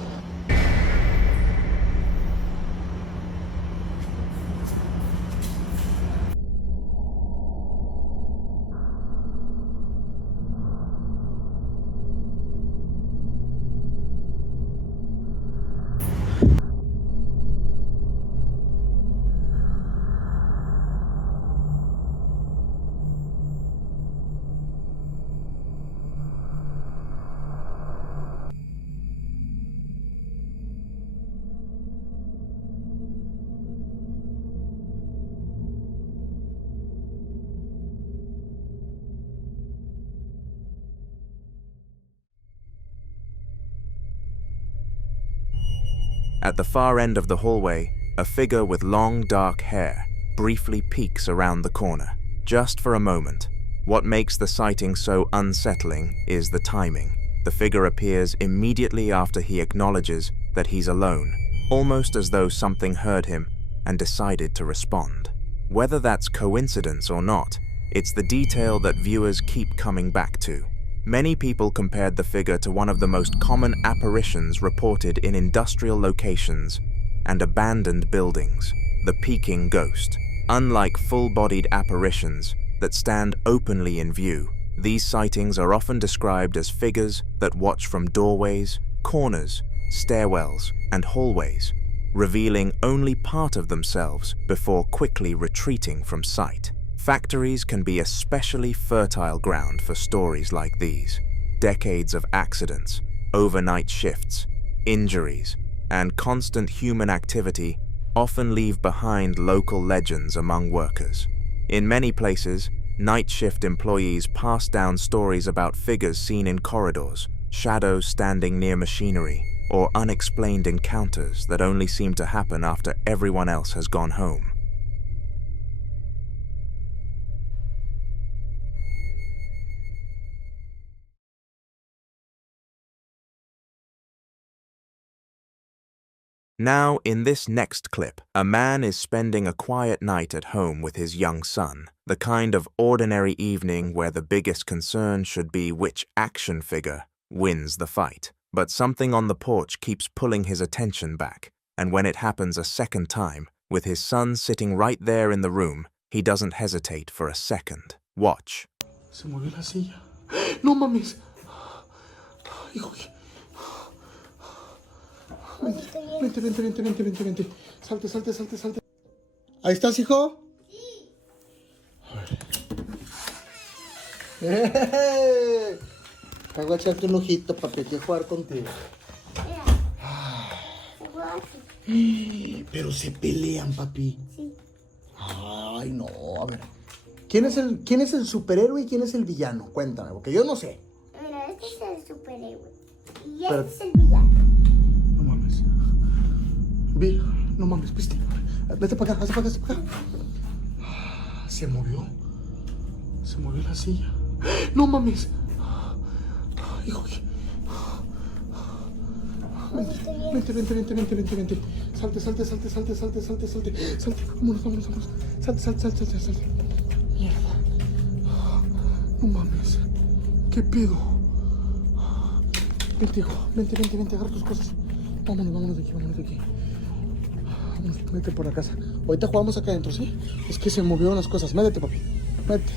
At the far end of the hallway, a figure with long dark hair briefly peeks around the corner, just for a moment. What makes the sighting so unsettling is the timing. The figure appears immediately after he acknowledges that he's alone, almost as though something heard him and decided to respond. Whether that's coincidence or not, it's the detail that viewers keep coming back to. Many people compared the figure to one of the most common apparitions reported in industrial locations and abandoned buildings, the peeking ghost. Unlike full-bodied apparitions that stand openly in view, these sightings are often described as figures that watch from doorways, corners, stairwells, and hallways, revealing only part of themselves before quickly retreating from sight. Factories can be especially fertile ground for stories like these. Decades of accidents, overnight shifts, injuries, and constant human activity often leave behind local legends among workers. In many places, night shift employees pass down stories about figures seen in corridors, shadows standing near machinery, or unexplained encounters that only seem to happen after everyone else has gone home. Now, in this next clip, a man is spending a quiet night at home with his young son, the kind of ordinary evening where the biggest concern should be which action figure wins the fight. But something on the porch keeps pulling his attention back, and when it happens a second time, with his son sitting right there in the room, he doesn't hesitate for a second. Watch. Se movió la silla. No mames. Hijo. Vente. Salte. ¿Ahí estás, hijo? Sí. A ver. Vengo a echarte un ojito, papi. Quiero jugar contigo. Pero se pelean, papi. Sí. Ay, no. A ver. ¿Quién es el superhéroe y quién es el villano? Cuéntame, porque yo no sé. Mira, este es el superhéroe. Y este es el villano. No mames. No mames, viste. Vete para acá, Se movió la silla. No mames. Hijo. Vente. Salte. Vámonos. Salte. Mierda. No mames. ¿Qué pedo? Vente, hijo. Vente, agarra tus cosas. Vámonos de aquí. Vámonos, vete por la casa. Ahorita jugamos acá adentro, ¿sí? Es que se movieron las cosas. Métete, papi. Métete.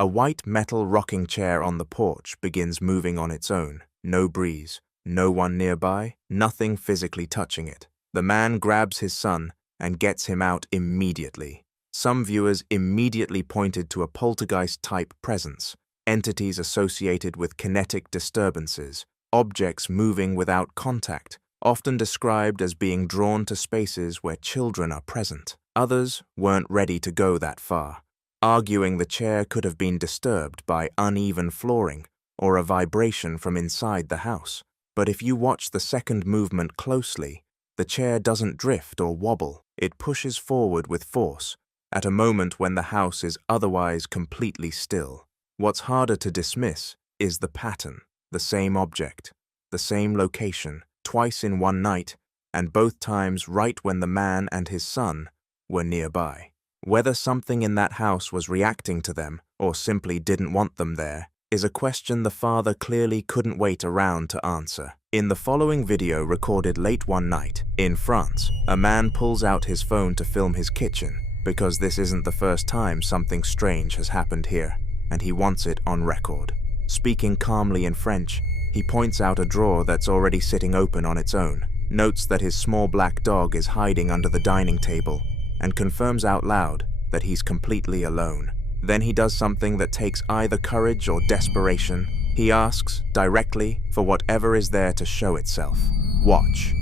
A white metal rocking chair on the porch begins moving on its own. No breeze, no one nearby, nothing physically touching it. The man grabs his son and gets him out immediately. Some viewers immediately pointed to a poltergeist-type presence, entities associated with kinetic disturbances, objects moving without contact, often described as being drawn to spaces where children are present. Others weren't ready to go that far, arguing the chair could have been disturbed by uneven flooring or a vibration from inside the house. But if you watch the second movement closely, the chair doesn't drift or wobble. It pushes forward with force, at a moment when the house is otherwise completely still. What's harder to dismiss is the pattern, the same object, the same location, twice in one night, and both times right when the man and his son were nearby. Whether something in that house was reacting to them or simply didn't want them there is a question the father clearly couldn't wait around to answer. In the following video recorded late one night, in France, a man pulls out his phone to film his kitchen because this isn't the first time something strange has happened here, and he wants it on record. Speaking calmly in French, he points out a drawer that's already sitting open on its own, notes that his small black dog is hiding under the dining table, and confirms out loud that he's completely alone. Then he does something that takes either courage or desperation. He asks directly for whatever is there to show itself. Watch.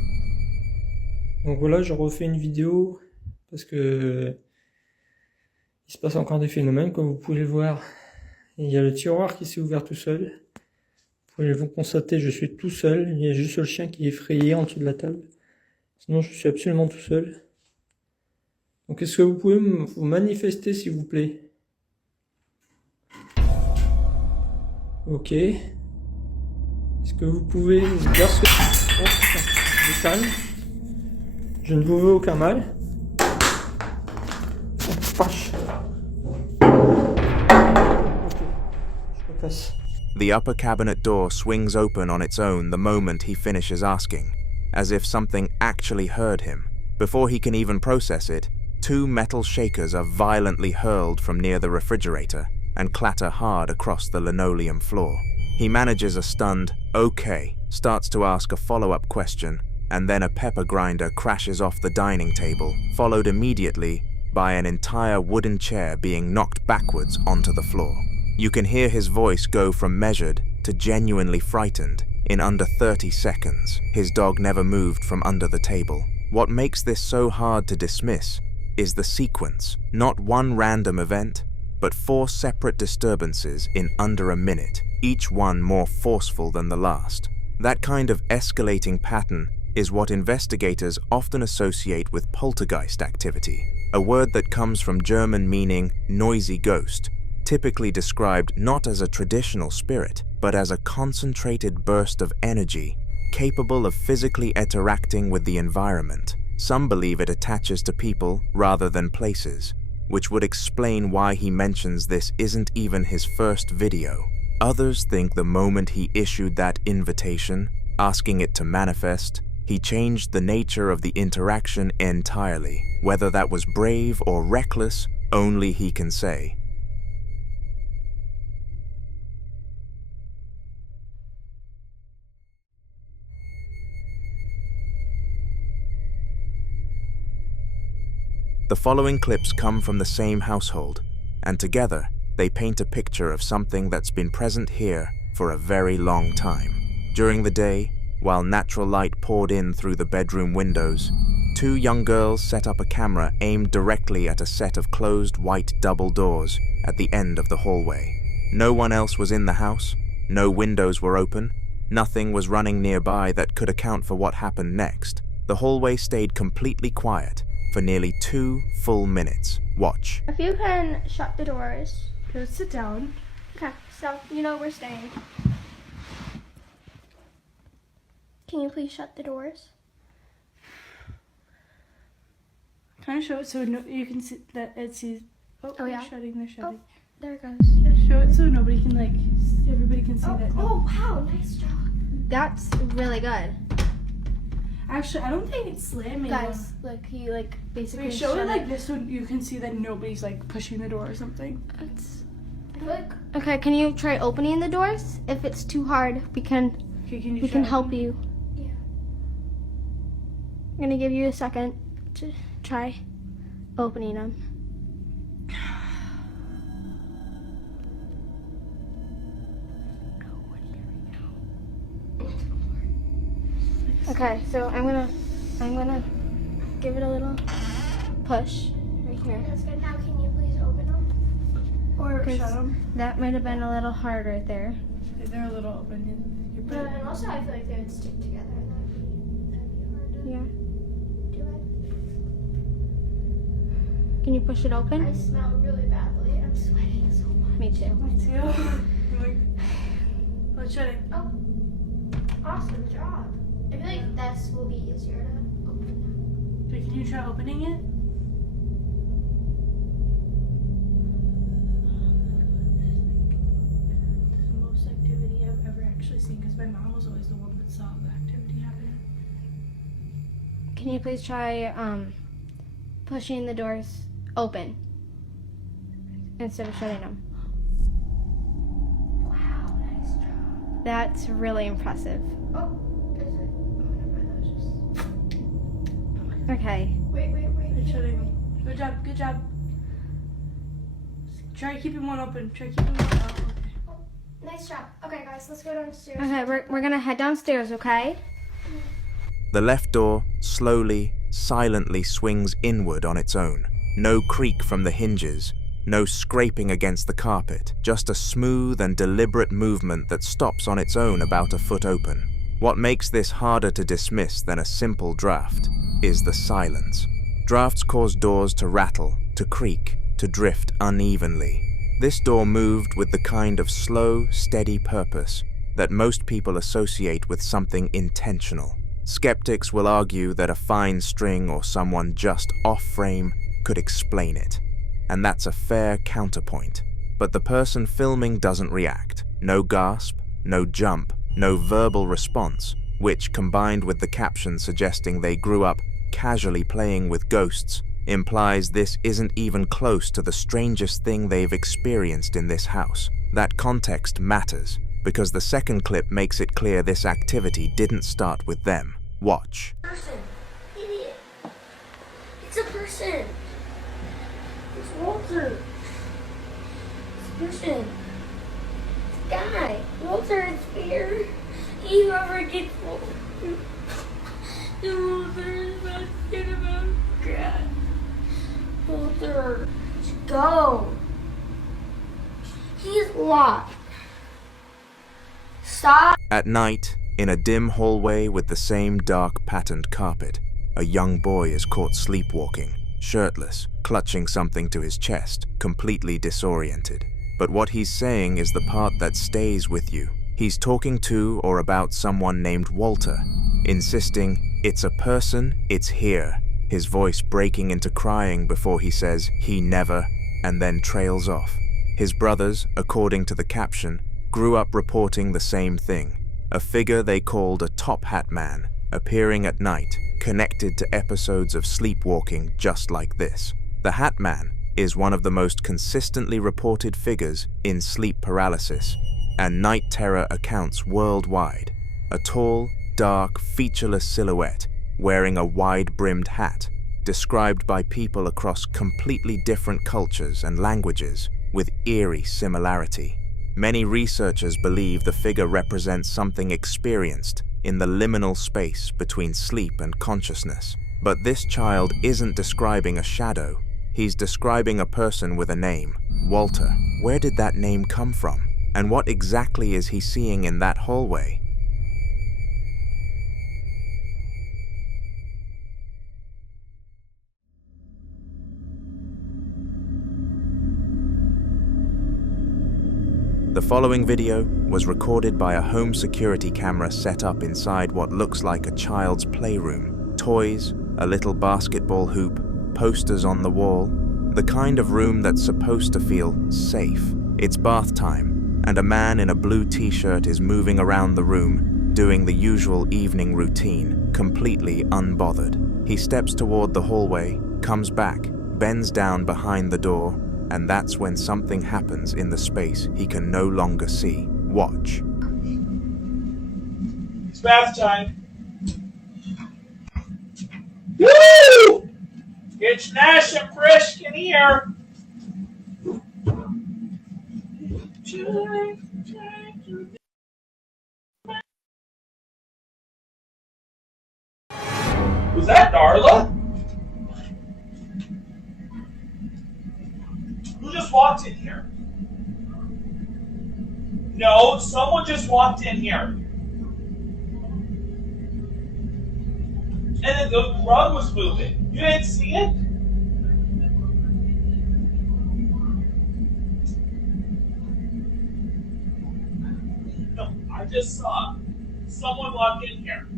Donc voilà, je refais une vidéo parce que il se passe encore des phénomènes, comme vous pouvez le voir. Il y a le tiroir qui s'est ouvert tout seul. Vous pouvez vous constater, je suis tout seul. Il y a juste le chien qui est effrayé en dessous de la table. Sinon, je suis absolument tout seul. Donc, est-ce que vous pouvez vous manifester, s'il vous plaît? Ok. Est-ce que vous pouvez vous dire ce que... Oh putain, je calme. Je ne vous veux aucun mal. Oh, vache. Ok, je repasse. The upper cabinet door swings open on its own the moment he finishes asking, as if something actually heard him. Before he can even process it, two metal shakers are violently hurled from near the refrigerator and clatter hard across the linoleum floor. He manages a stunned, okay, starts to ask a follow-up question, and then a pepper grinder crashes off the dining table, followed immediately by an entire wooden chair being knocked backwards onto the floor. You can hear his voice go from measured to genuinely frightened in under 30 seconds. His dog never moved from under the table. What makes this so hard to dismiss is the sequence, not one random event, but 4 separate disturbances in under a minute, each one more forceful than the last. That kind of escalating pattern is what investigators often associate with poltergeist activity, a word that comes from German meaning noisy ghost, typically described not as a traditional spirit, but as a concentrated burst of energy capable of physically interacting with the environment. Some believe it attaches to people rather than places, which would explain why he mentions this isn't even his first video. Others think the moment he issued that invitation, asking it to manifest, he changed the nature of the interaction entirely. Whether that was brave or reckless, only he can say. The following clips come from the same household, and together they paint a picture of something that's been present here for a very long time. During the day, while natural light poured in through the bedroom windows, two young girls set up a camera aimed directly at a set of closed white double doors at the end of the hallway. No one else was in the house, no windows were open, nothing was running nearby that could account for what happened next. The hallway stayed completely quiet for nearly 2 full minutes. Watch. If you can shut the doors. Go sit down. Okay, so you know we're staying. Can you please shut the doors? Kind of show it so you can see that it sees. Oh yeah. They're shutting. Oh, there it goes. Yeah, show it so nobody can everybody can see that. Oh wow, nice job. That's really good. Actually, I don't think it's slamming. Guys, look, he basically show it like this so you can see that nobody's pushing the door or something. Okay, can you try opening the doors? If it's too hard, we can help you. Yeah. I'm gonna give you a second to try opening them. Okay, so I'm gonna give it a little push right here. That's good. Now can you please open them? Or shut them? That might have been a little hard right there. They're a little open. No, and also I feel like they would stick together. That'd be hard to do it. Can you push it open? I smell really badly. I'm sweating so much. Me too. Me too. Let's shut it. Oh, awesome job. I feel like this will be easier to open now. Can you try opening it? This is the most activity I've ever actually seen because my mom was always the one that saw the activity happening. Can you please try pushing the doors open instead of shutting them? Wow, nice job. That's really impressive. Oh. Okay. Wait. Good job. Try keeping one open. Oh, nice job. Okay, guys, let's go downstairs. Okay, we're gonna head downstairs, okay? The left door slowly, silently swings inward on its own. No creak from the hinges, no scraping against the carpet, just a smooth and deliberate movement that stops on its own about a foot open. What makes this harder to dismiss than a simple draft is the silence. Drafts cause doors to rattle, to creak, to drift unevenly. This door moved with the kind of slow, steady purpose that most people associate with something intentional. Skeptics will argue that a fine string or someone just off-frame could explain it, and that's a fair counterpoint. But the person filming doesn't react. No gasp, no jump, no verbal response, which, combined with the caption suggesting they grew up casually playing with ghosts, implies this isn't even close to the strangest thing they've experienced in this house. That context matters, because the second clip makes it clear this activity didn't start with them. Watch. Person. Idiot. It's a person. It's Walter. It's a person. It's a guy. Walter is here. He never gets Walter. Walter is not scared about God. Walter, let's go. He's locked. Stop. At night, in a dim hallway with the same dark patterned carpet, a young boy is caught sleepwalking, shirtless, clutching something to his chest, completely disoriented. But what he's saying is the part that stays with you. He's talking to or about someone named Walter, insisting, "It's a person, it's here." his voice breaking into crying before he says, "He never," and then trails off. His brothers, according to the caption, grew up reporting the same thing, a figure they called a top hat man, appearing at night, connected to episodes of sleepwalking just like this. The Hat Man is one of the most consistently reported figures in sleep paralysis and night terror accounts worldwide. A tall, dark, featureless silhouette wearing a wide-brimmed hat, described by people across completely different cultures and languages with eerie similarity. Many researchers believe the figure represents something experienced in the liminal space between sleep and consciousness. But this child isn't describing a shadow, he's describing a person with a name, Walter. Where did that name come from? And what exactly is he seeing in that hallway? The following video was recorded by a home security camera set up inside what looks like a child's playroom. Toys, a little basketball hoop, posters on the wall, the kind of room that's supposed to feel safe. It's bath time, and a man in a blue t-shirt is moving around the room, doing the usual evening routine, completely unbothered. He steps toward the hallway, comes back, bends down behind the door, and that's when something happens in the space he can no longer see. Watch. It's bath time. Woo! It's nice and fresh in here. Was that Darla? Who just walked in here? No, someone just walked in here. And then the rug was moving. You didn't see it? No, I just saw someone walk in here.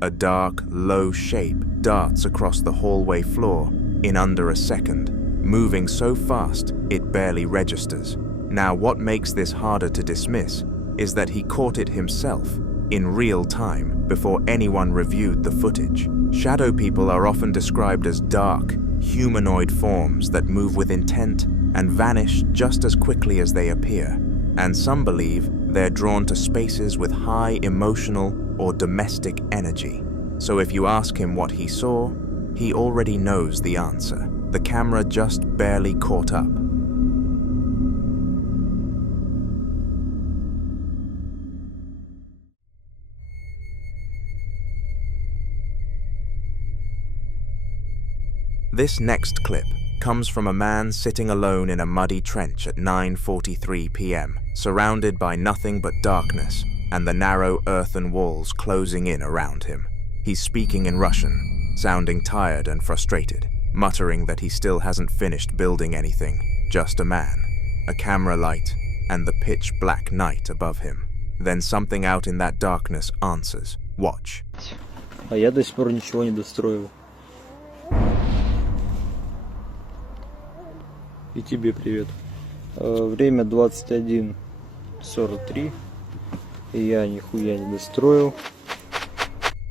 A dark, low shape darts across the hallway floor in under a second, moving so fast it barely registers. Now, what makes this harder to dismiss is that he caught it himself in real time before anyone reviewed the footage. Shadow people are often described as dark, humanoid forms that move with intent and vanish just as quickly as they appear. And some believe they're drawn to spaces with high emotional or domestic energy. So if you ask him what he saw, he already knows the answer. The camera just barely caught up. This next clip comes from a man sitting alone in a muddy trench at 9:43 p.m., surrounded by nothing but darkness and the narrow earthen walls closing in around him. He's speaking in Russian, sounding tired and frustrated, muttering that he still hasn't finished building anything, just a man, a camera light, and the pitch black night above him. Then something out in that darkness answers. Watch. А я до сих пор ничего не достроил. И тебе привет. Время 21:43. И я нихуя не достроил.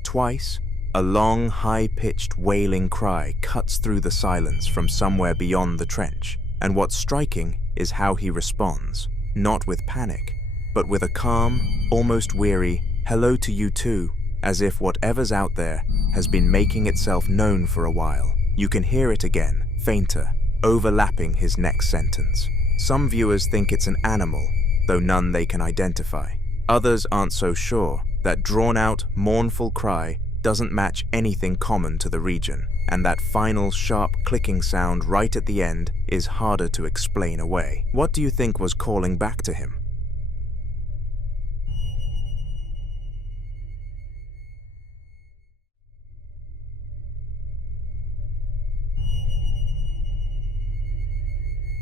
Twice, a long, high-pitched wailing cry cuts through the silence from somewhere beyond the trench, and what's striking is how he responds, not with panic, but with a calm, almost weary, "Hello to you too," as if whatever's out there has been making itself known for a while. You can hear it again, fainter, overlapping his next sentence. Some viewers think it's an animal, though none they can identify. Others aren't so sure. That drawn-out, mournful cry doesn't match anything common to the region, and that final sharp clicking sound right at the end is harder to explain away. What do you think was calling back to him?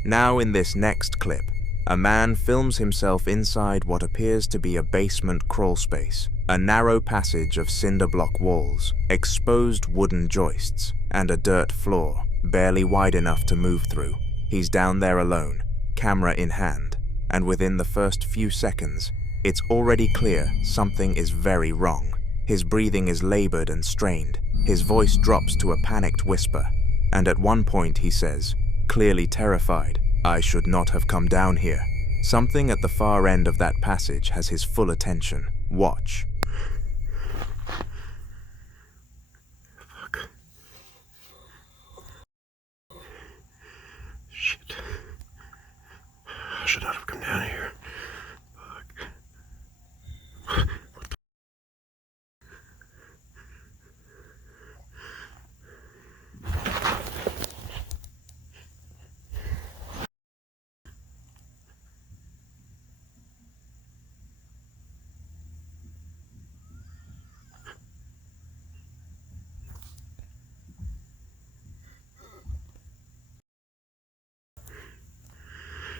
Now in this next clip, A man films himself inside what appears to be a basement crawl space, a narrow passage of cinder block walls, exposed wooden joists, and a dirt floor, barely wide enough to move through. He's down there alone, camera in hand, and within the first few seconds, it's already clear something is very wrong. His breathing is labored and strained. His voice drops to a panicked whisper, and at one point he says, clearly terrified, "I should not have come down here." Something at the far end of that passage has his full attention. Watch. Fuck. Shit. I should not have come down here. Fuck. What the...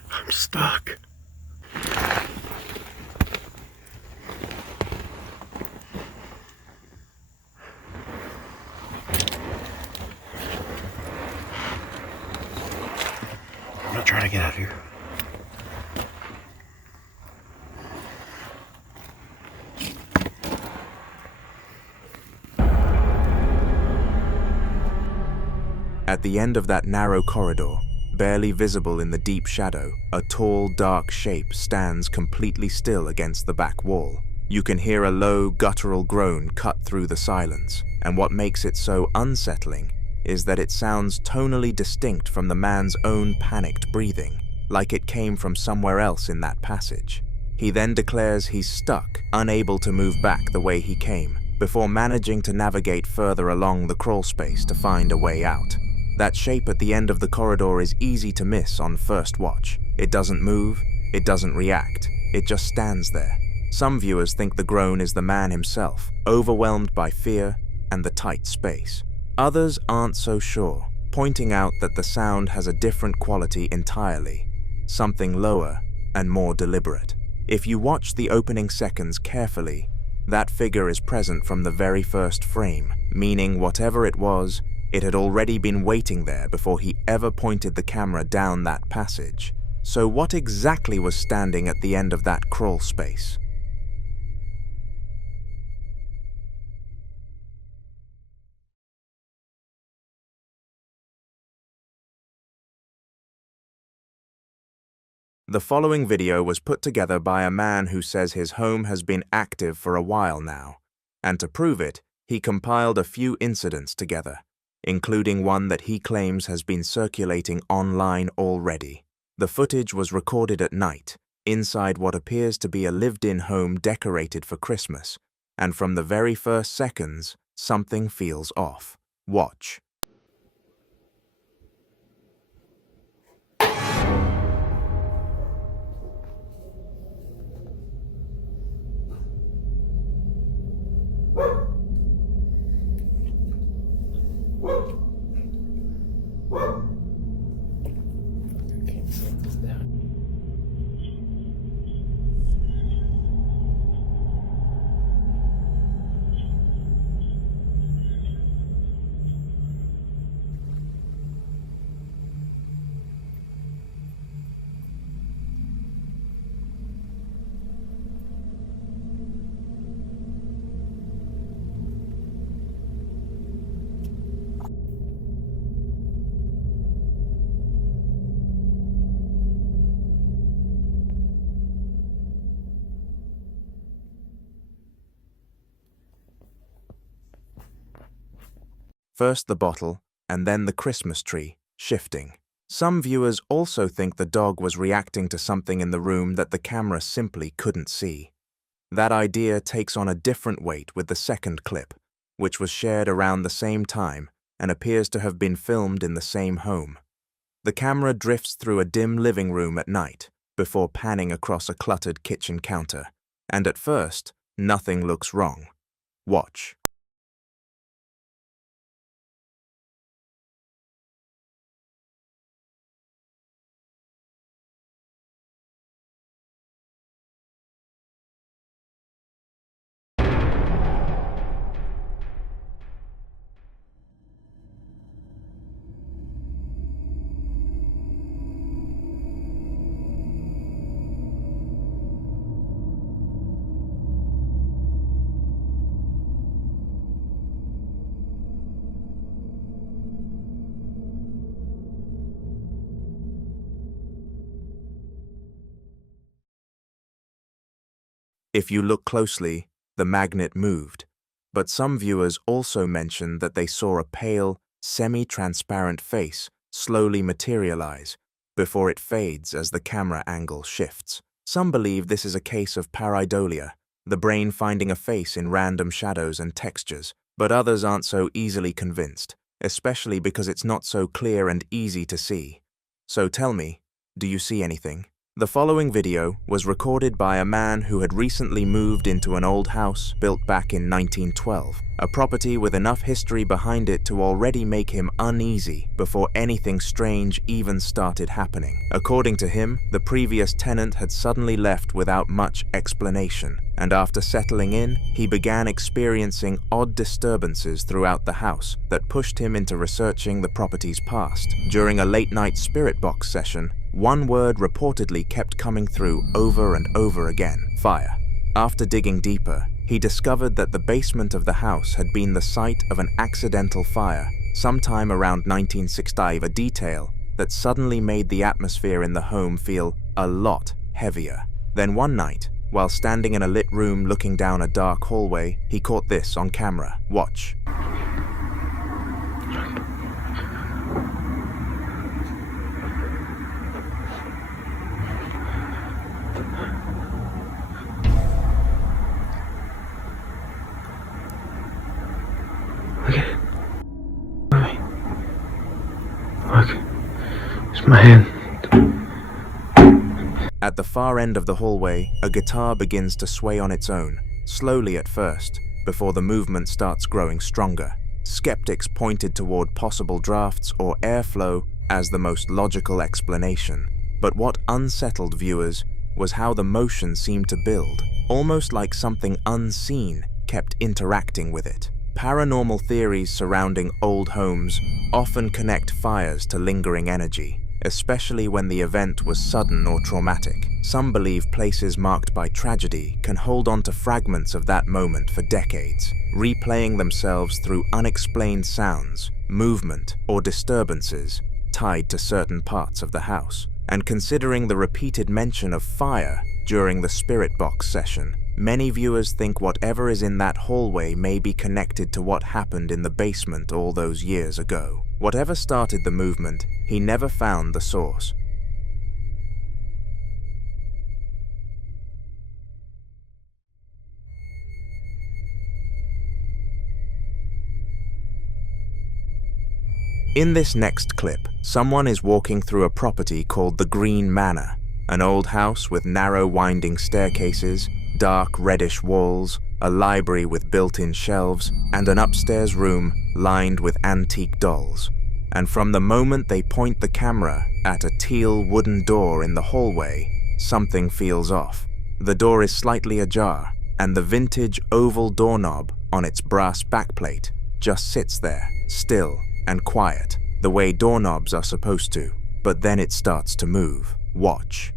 I'm stuck. I'm not trying to get out of here. At the end of that narrow corridor, barely visible in the deep shadow, a tall, dark shape stands completely still against the back wall. You can hear a low, guttural groan cut through the silence, and what makes it so unsettling is that it sounds tonally distinct from the man's own panicked breathing, like it came from somewhere else in that passage. He then declares he's stuck, unable to move back the way he came, before managing to navigate further along the crawl space to find a way out. That shape at the end of the corridor is easy to miss on first watch. It doesn't move, it doesn't react, it just stands there. Some viewers think the groan is the man himself, overwhelmed by fear and the tight space. Others aren't so sure, pointing out that the sound has a different quality entirely, something lower and more deliberate. If you watch the opening seconds carefully, that figure is present from the very first frame, meaning whatever it was, it had already been waiting there before he ever pointed the camera down that passage. So what exactly was standing at the end of that crawl space? The following video was put together by a man who says his home has been active for a while now, and to prove it, he compiled a few incidents together, including one that he claims has been circulating online already. The footage was recorded at night, inside what appears to be a lived-in home decorated for Christmas, and from the very first seconds, something feels off. Watch. First the bottle, and then the Christmas tree, shifting. Some viewers also think the dog was reacting to something in the room that the camera simply couldn't see. That idea takes on a different weight with the second clip, which was shared around the same time and appears to have been filmed in the same home. The camera drifts through a dim living room at night, before panning across a cluttered kitchen counter, and at first, nothing looks wrong. Watch. If you look closely, the magnet moved, but some viewers also mentioned that they saw a pale, semi-transparent face slowly materialize before it fades as the camera angle shifts. Some believe this is a case of pareidolia, the brain finding a face in random shadows and textures, but others aren't so easily convinced, especially because it's not so clear and easy to see. So tell me, do you see anything? The following video was recorded by a man who had recently moved into an old house built back in 1912, a property with enough history behind it to already make him uneasy before anything strange even started happening. According to him, the previous tenant had suddenly left without much explanation, and after settling in, he began experiencing odd disturbances throughout the house that pushed him into researching the property's past. During a late-night spirit box session, one word reportedly kept coming through over and over again: fire. After digging deeper, he discovered that the basement of the house had been the site of an accidental fire sometime around 1965, a detail that suddenly made the atmosphere in the home feel a lot heavier. Then one night, while standing in a lit room looking down a dark hallway, he caught this on camera. Watch. Look, it's my hand. At the far end of the hallway, a guitar begins to sway on its own, slowly at first, before the movement starts growing stronger. Skeptics pointed toward possible drafts or airflow as the most logical explanation, but what unsettled viewers was how the motion seemed to build, almost like something unseen kept interacting with it. Paranormal theories surrounding old homes often connect fires to lingering energy, especially when the event was sudden or traumatic. Some believe places marked by tragedy can hold on to fragments of that moment for decades, replaying themselves through unexplained sounds, movement, or disturbances tied to certain parts of the house. And considering the repeated mention of fire during the spirit box session, many viewers think whatever is in that hallway may be connected to what happened in the basement all those years ago. Whatever started the movement, he never found the source. In this next clip, someone is walking through a property called the Green Manor, an old house with narrow winding staircases, dark reddish walls, a library with built-in shelves, and an upstairs room lined with antique dolls. And from the moment they point the camera at a teal wooden door in the hallway, something feels off. The door is slightly ajar, and the vintage oval doorknob on its brass backplate just sits there, still and quiet, the way doorknobs are supposed to. But then it starts to move. Watch.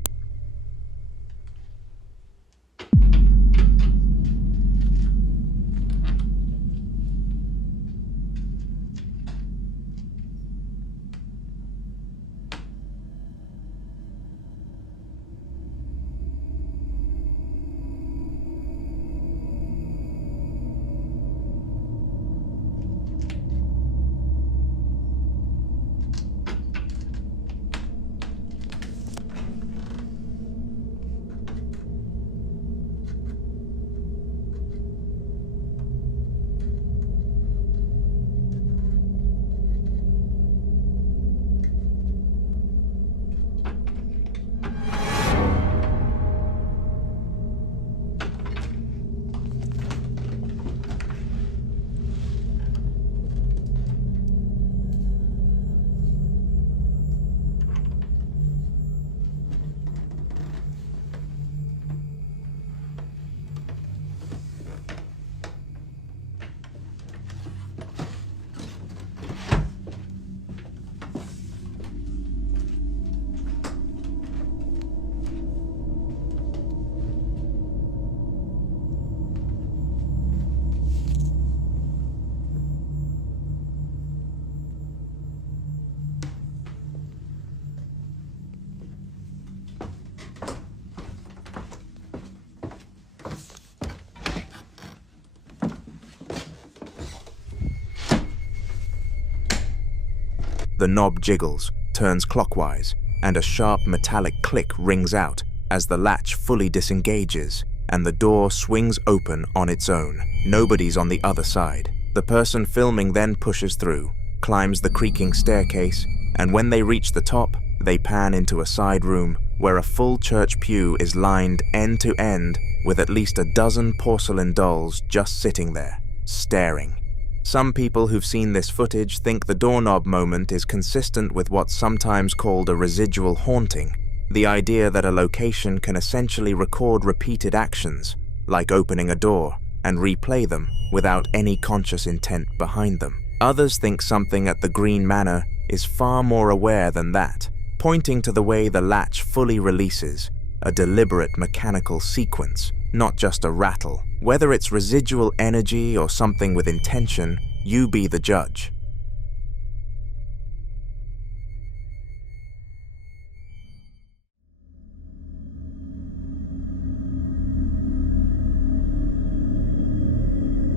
The knob jiggles, turns clockwise, and a sharp metallic click rings out as the latch fully disengages and the door swings open on its own. Nobody's on the other side. The person filming then pushes through, climbs the creaking staircase, and when they reach the top, they pan into a side room where a full church pew is lined end to end with at least a dozen porcelain dolls just sitting there, staring. Some people who've seen this footage think the doorknob moment is consistent with what's sometimes called a residual haunting, the idea that a location can essentially record repeated actions, like opening a door, and replay them without any conscious intent behind them. Others think something at the Green Manor is far more aware than that, pointing to the way the latch fully releases, a deliberate mechanical sequence, not just a rattle. Whether it's residual energy or something with intention, you be the judge.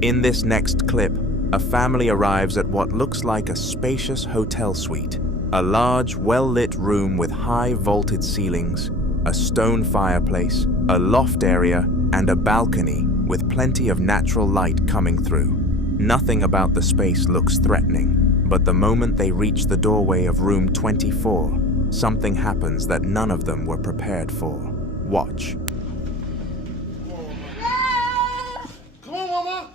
In this next clip, a family arrives at what looks like a spacious hotel suite. A large, well-lit room with high vaulted ceilings, a stone fireplace, a loft area, and a balcony with plenty of natural light coming through. Nothing about the space looks threatening, but the moment they reach the doorway of room 24, something happens that none of them were prepared for. Watch. Come on, Mama!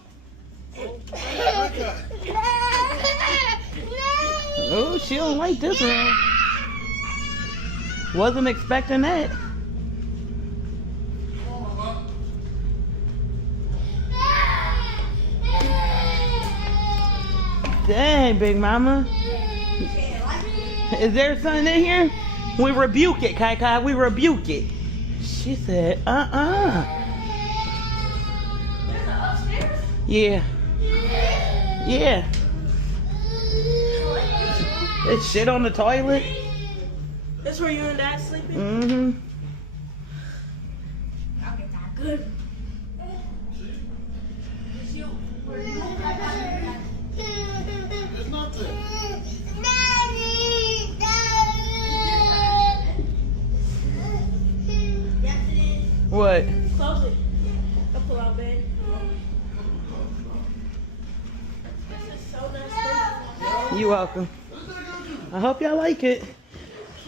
Oh, she don't like this one. Wasn't expecting that. Dang, Big Mama. Is there something in here? We rebuke it, Kai Kai. We rebuke it. She said, Yeah. Yeah. It's shit on the toilet. That's where you and Dad sleeping? Mm-hmm. Okay, not good. There's nothing. What? Close it. I'll pull out bed. This is so nice. You welcome. I hope y'all like it.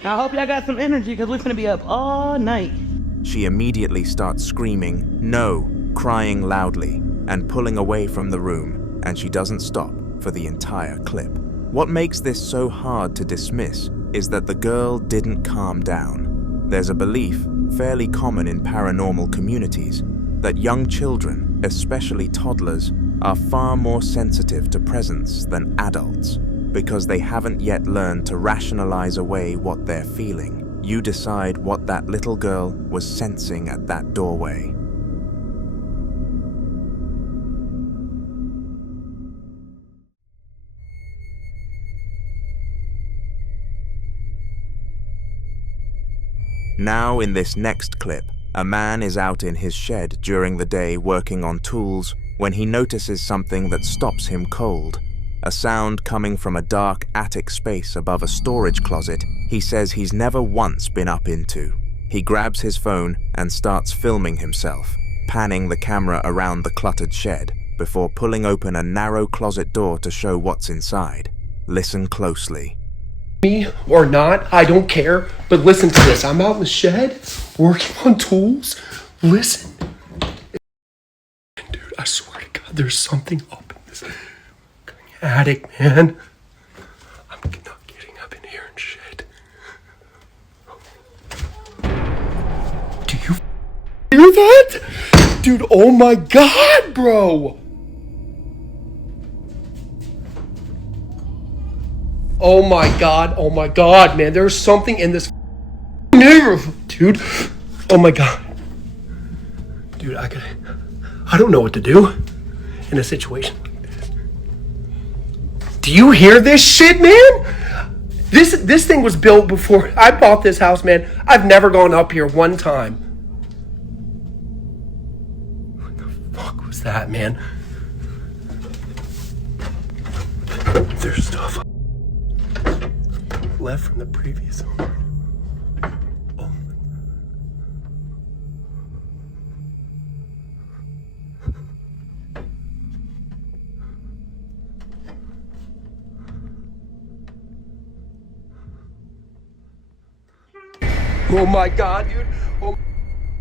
I hope y'all got some energy because we're gonna be up all night. She immediately starts screaming, no, crying loudly, and pulling away from the room, and she doesn't stop for the entire clip. What makes this so hard to dismiss is that the girl didn't calm down. There's a belief, fairly common in paranormal communities, that young children, especially toddlers, are far more sensitive to presence than adults, because they haven't yet learned to rationalize away what they're feeling. You decide what that little girl was sensing at that doorway. Now in this next clip, a man is out in his shed during the day working on tools when he notices something that stops him cold. A sound coming from a dark attic space above a storage closet he says he's never once been up into. He grabs his phone and starts filming himself, panning the camera around the cluttered shed before pulling open a narrow closet door to show what's inside. Listen closely. Me or not, I don't care, but listen to this. I'm out in the shed working on tools. Listen. Dude, I swear to God, there's something up in this attic, man. I'm not getting up in here and shit. Do you hear that? Dude, oh my God, bro. Oh my God, man. There's something in this neighborhood, dude. Oh my God. Dude, I don't know what to do in a situation like this. Do you hear this shit, man? This thing was built before I bought this house, man. I've never gone up here one time. What the fuck was that, man? There's stuff. left from the previous owner. Oh my god, dude. Oh.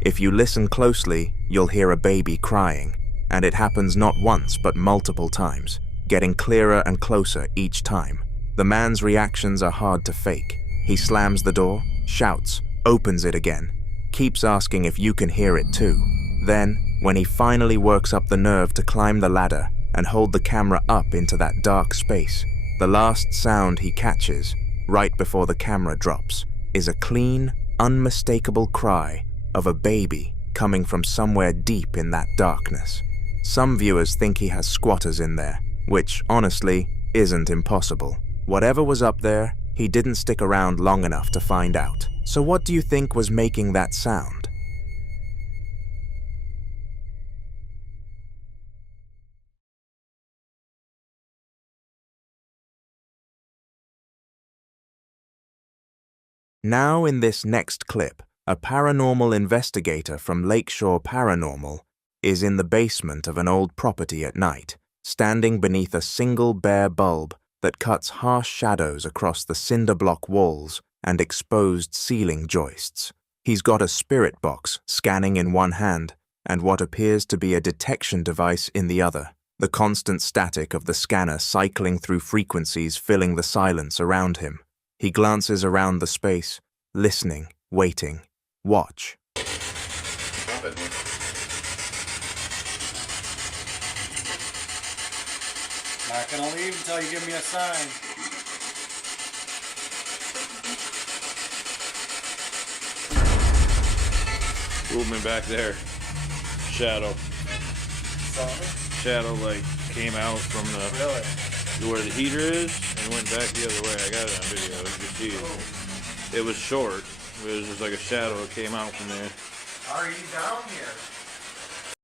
If you listen closely, you'll hear a baby crying, and it happens not once but multiple times, getting clearer and closer each time. The man's reactions are hard to fake. He slams the door, shouts, opens it again, keeps asking if you can hear it too. Then, when he finally works up the nerve to climb the ladder and hold the camera up into that dark space, the last sound he catches, right before the camera drops, is a clean, unmistakable cry of a baby coming from somewhere deep in that darkness. Some viewers think he has squatters in there, which, honestly, isn't impossible. Whatever was up there, he didn't stick around long enough to find out. So what do you think was making that sound? Now in this next clip, a paranormal investigator from Lakeshore Paranormal is in the basement of an old property at night, standing beneath a single bare bulb that cuts harsh shadows across the cinder block walls and exposed ceiling joists. He's got a spirit box scanning in one hand and what appears to be a detection device in the other, the constant static of the scanner cycling through frequencies filling the silence around him. He glances around the space, listening, waiting. Watch. Not gonna leave until you give me a sign. Movement back there. Shadow. Shadow like came out from the where the heater is and went back the other way. I got it on video. You can see it. It was short. It was just like a shadow that came out from there. Are you down here?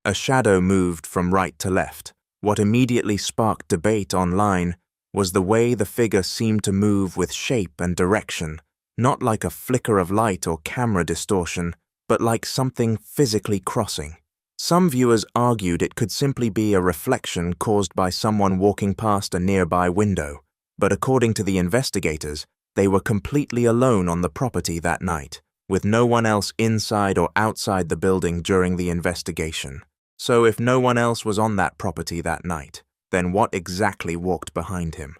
A shadow moved from right to left. What immediately sparked debate online was the way the figure seemed to move with shape and direction, not like a flicker of light or camera distortion, but like something physically crossing. Some viewers argued it could simply be a reflection caused by someone walking past a nearby window, but according to the investigators, they were completely alone on the property that night, with no one else inside or outside the building during the investigation. So if no one else was on that property that night, then what exactly walked behind him?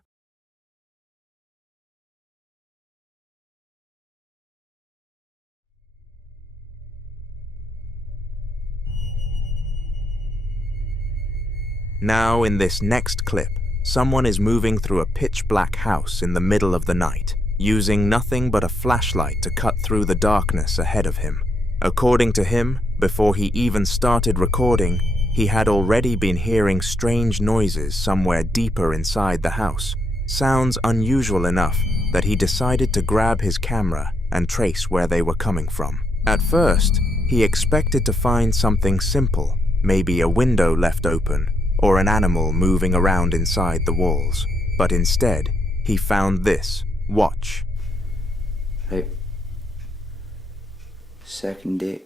Now, in this next clip, someone is moving through a pitch-black house in the middle of the night, using nothing but a flashlight to cut through the darkness ahead of him. According to him, before he even started recording, he had already been hearing strange noises somewhere deeper inside the house, sounds unusual enough that he decided to grab his camera and trace where they were coming from. At first, he expected to find something simple, maybe a window left open, or an animal moving around inside the walls. But instead, he found this. Watch. Right. Second date.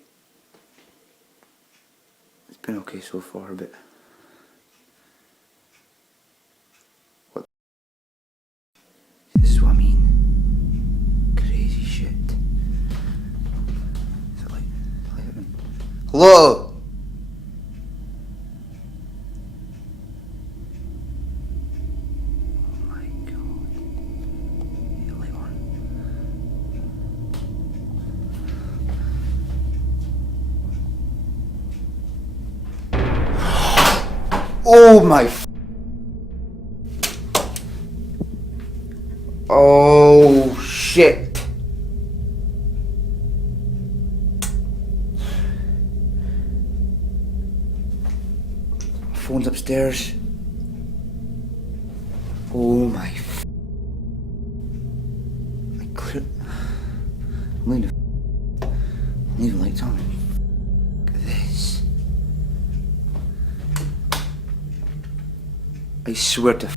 It's been okay so far, but... What? This is what I mean. Crazy shit. Is it like... Hello? Oh my Oh shit. Phone's upstairs. Oh my I'm leaving lights on. Look at this. I swear to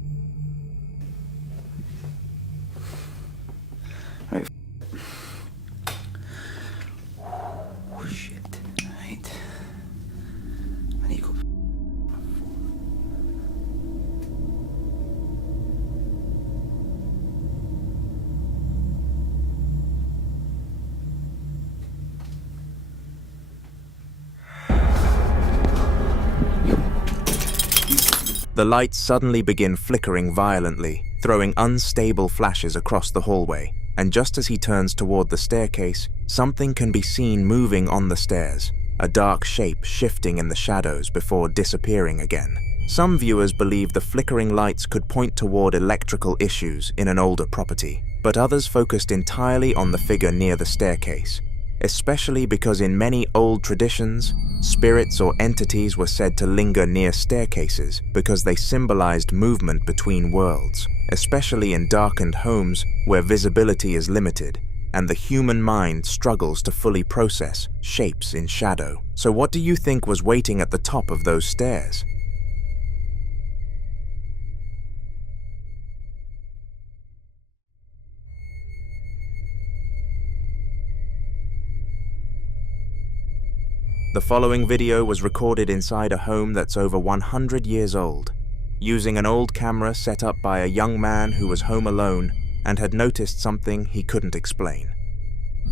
The lights suddenly begin flickering violently, throwing unstable flashes across the hallway, and just as he turns toward the staircase, something can be seen moving on the stairs, a dark shape shifting in the shadows before disappearing again. Some viewers believe the flickering lights could point toward electrical issues in an older property, but others focused entirely on the figure near the staircase, especially because in many old traditions, spirits or entities were said to linger near staircases because they symbolized movement between worlds, especially in darkened homes where visibility is limited and the human mind struggles to fully process shapes in shadow. So what do you think was waiting at the top of those stairs? The following video was recorded inside a home that's over 100 years old, using an old camera set up by a young man who was home alone and had noticed something he couldn't explain.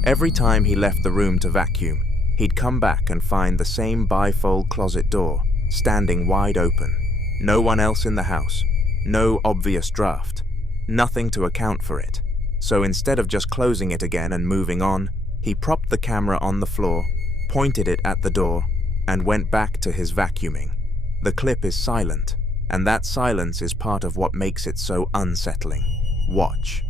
Every time he left the room to vacuum, he'd come back and find the same bifold closet door standing wide open. No one else in the house, no obvious draft, nothing to account for it. So instead of just closing it again and moving on, he propped the camera on the floor, pointed it at the door, and went back to his vacuuming. The clip is silent, and that silence is part of what makes it so unsettling. Watch.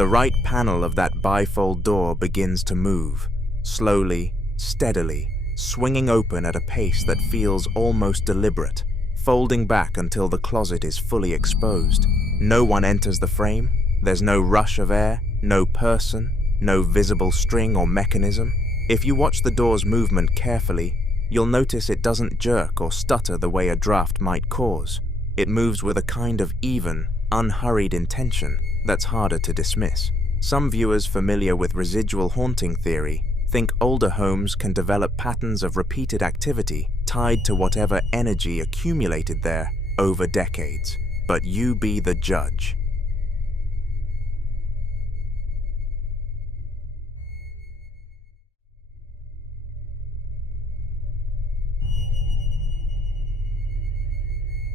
The right panel of that bifold door begins to move, slowly, steadily, swinging open at a pace that feels almost deliberate, folding back until the closet is fully exposed. No one enters the frame, there's no rush of air, no person, no visible string or mechanism. If you watch the door's movement carefully, you'll notice it doesn't jerk or stutter the way a draft might cause. It moves with a kind of even, unhurried intention that's harder to dismiss. Some viewers familiar with residual haunting theory think older homes can develop patterns of repeated activity tied to whatever energy accumulated there over decades. But you be the judge.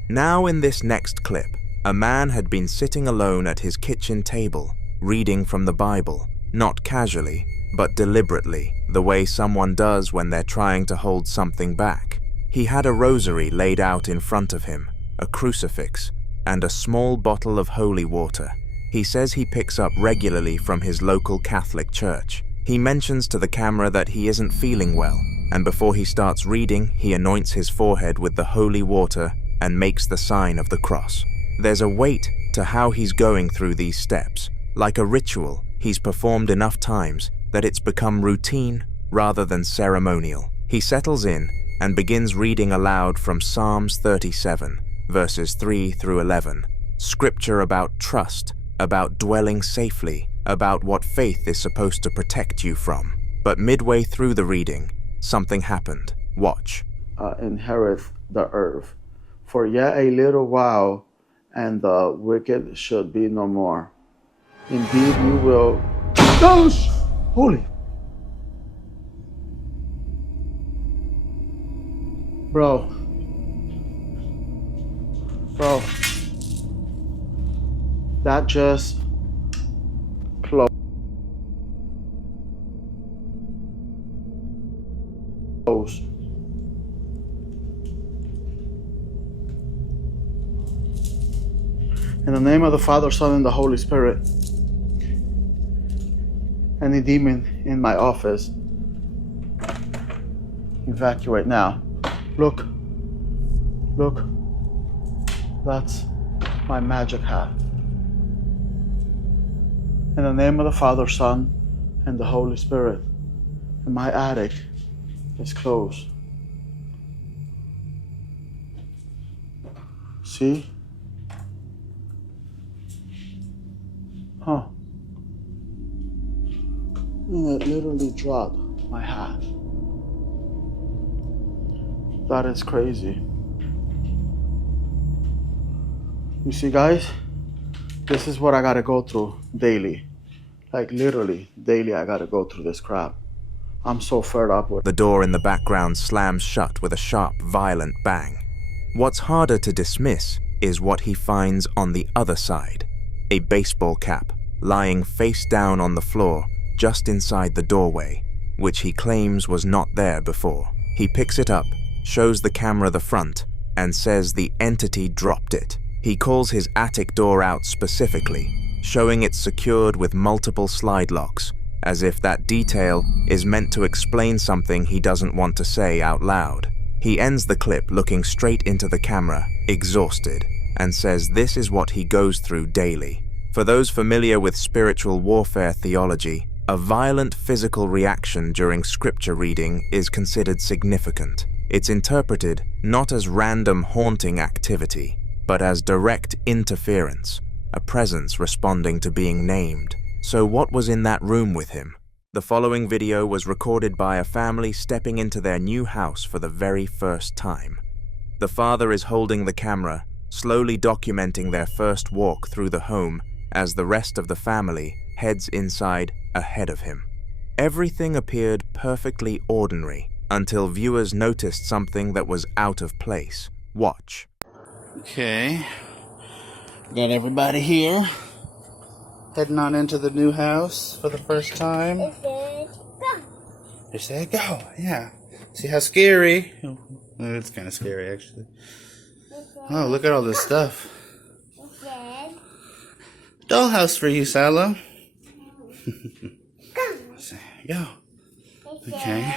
Now in this next clip, a man had been sitting alone at his kitchen table, reading from the Bible, not casually, but deliberately, the way someone does when they're trying to hold something back. He had a rosary laid out in front of him, a crucifix, and a small bottle of holy water. He says he picks up regularly from his local Catholic church. He mentions to the camera that he isn't feeling well, and before he starts reading, he anoints his forehead with the holy water and makes the sign of the cross. There's a weight to how he's going through these steps. Like a ritual, he's performed enough times that it's become routine rather than ceremonial. He settles in and begins reading aloud from Psalms 37, verses 3 through 11, scripture about trust, about dwelling safely, about what faith is supposed to protect you from. But midway through the reading, something happened. Watch. Inherit the earth. For yet a little while, and the wicked should be no more. Indeed, you will. Gosh! Holy. Bro. That just closed. In the name of the Father, Son, and the Holy Spirit, any demon in my office, evacuate now. Look, that's my magic hat. In the name of the Father, Son, and the Holy Spirit, and my attic is closed. See? Huh. And it literally dropped my hat. That is crazy. You see, guys? This is what I gotta go through daily. Like literally, daily I gotta go through this crap. I'm so fed up with it. The door in the background slams shut with a sharp, violent bang. What's harder to dismiss is what he finds on the other side. A baseball cap lying face down on the floor just inside the doorway, which he claims was not there before. He picks it up, shows the camera the front, and says the entity dropped it. He calls his attic door out specifically, showing it secured with multiple slide locks, as if that detail is meant to explain something he doesn't want to say out loud. He ends the clip looking straight into the camera, exhausted, and says this is what he goes through daily. For those familiar with spiritual warfare theology, a violent physical reaction during scripture reading is considered significant. It's interpreted not as random haunting activity, but as direct interference, a presence responding to being named. So what was in that room with him? The following video was recorded by a family stepping into their new house for the very first time. The father is holding the camera, slowly documenting their first walk through the home as the rest of the family heads inside ahead of him. Everything appeared perfectly ordinary until viewers noticed something that was out of place. Watch. Okay. Got everybody here. Heading on into the new house for the first time. They said go. Yeah. See how scary? It's kind of scary, actually. Oh, look at all this stuff. Dollhouse for you, Salo. Go. Okay.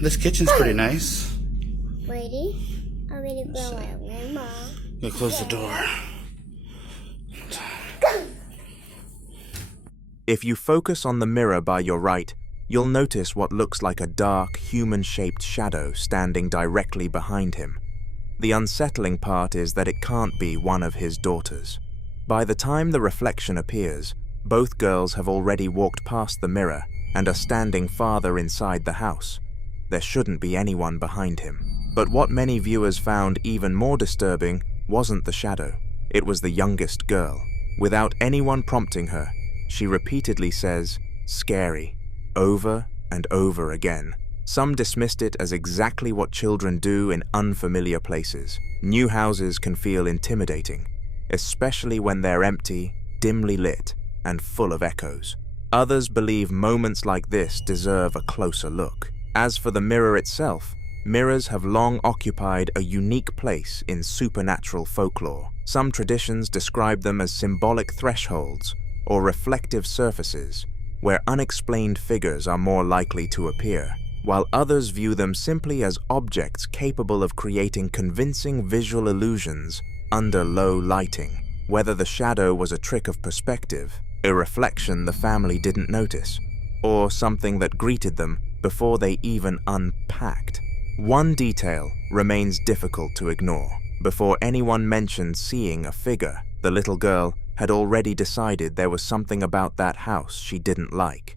This kitchen's pretty nice. Ready? I'm gonna go out, Grandma. Go close the door. If you focus on the mirror by your right, you'll notice what looks like a dark, human-shaped shadow standing directly behind him. The unsettling part is that it can't be one of his daughters. By the time the reflection appears, both girls have already walked past the mirror and are standing farther inside the house. There shouldn't be anyone behind him. But what many viewers found even more disturbing wasn't the shadow. It was the youngest girl. Without anyone prompting her, she repeatedly says, "Scary," over and over again. Some dismissed it as exactly what children do in unfamiliar places. New houses can feel intimidating, especially when they're empty, dimly lit, and full of echoes. Others believe moments like this deserve a closer look. As for the mirror itself, mirrors have long occupied a unique place in supernatural folklore. Some traditions describe them as symbolic thresholds or reflective surfaces where unexplained figures are more likely to appear, while others view them simply as objects capable of creating convincing visual illusions under low lighting, whether the shadow was a trick of perspective, a reflection the family didn't notice, or something that greeted them before they even unpacked. One detail remains difficult to ignore. Before anyone mentioned seeing a figure, the little girl had already decided there was something about that house she didn't like.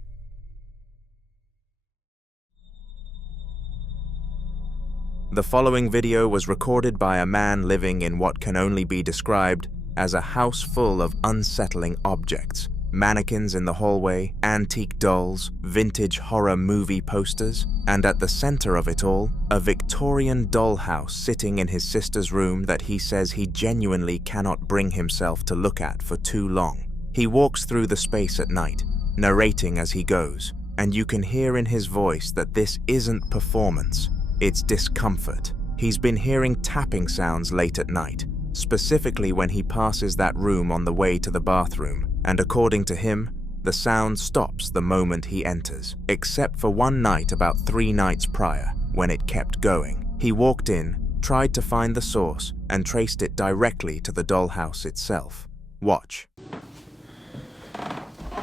The following video was recorded by a man living in what can only be described as a house full of unsettling objects. Mannequins in the hallway, antique dolls, vintage horror movie posters, and at the center of it all, a Victorian dollhouse sitting in his sister's room that he says he genuinely cannot bring himself to look at for too long. He walks through the space at night, narrating as he goes, and you can hear in his voice that this isn't performance, it's discomfort. He's been hearing tapping sounds late at night, specifically when he passes that room on the way to the bathroom, and according to him, the sound stops the moment he enters, except for one night about 3 nights prior, when it kept going. He walked in, tried to find the source, and traced it directly to the dollhouse itself. Watch.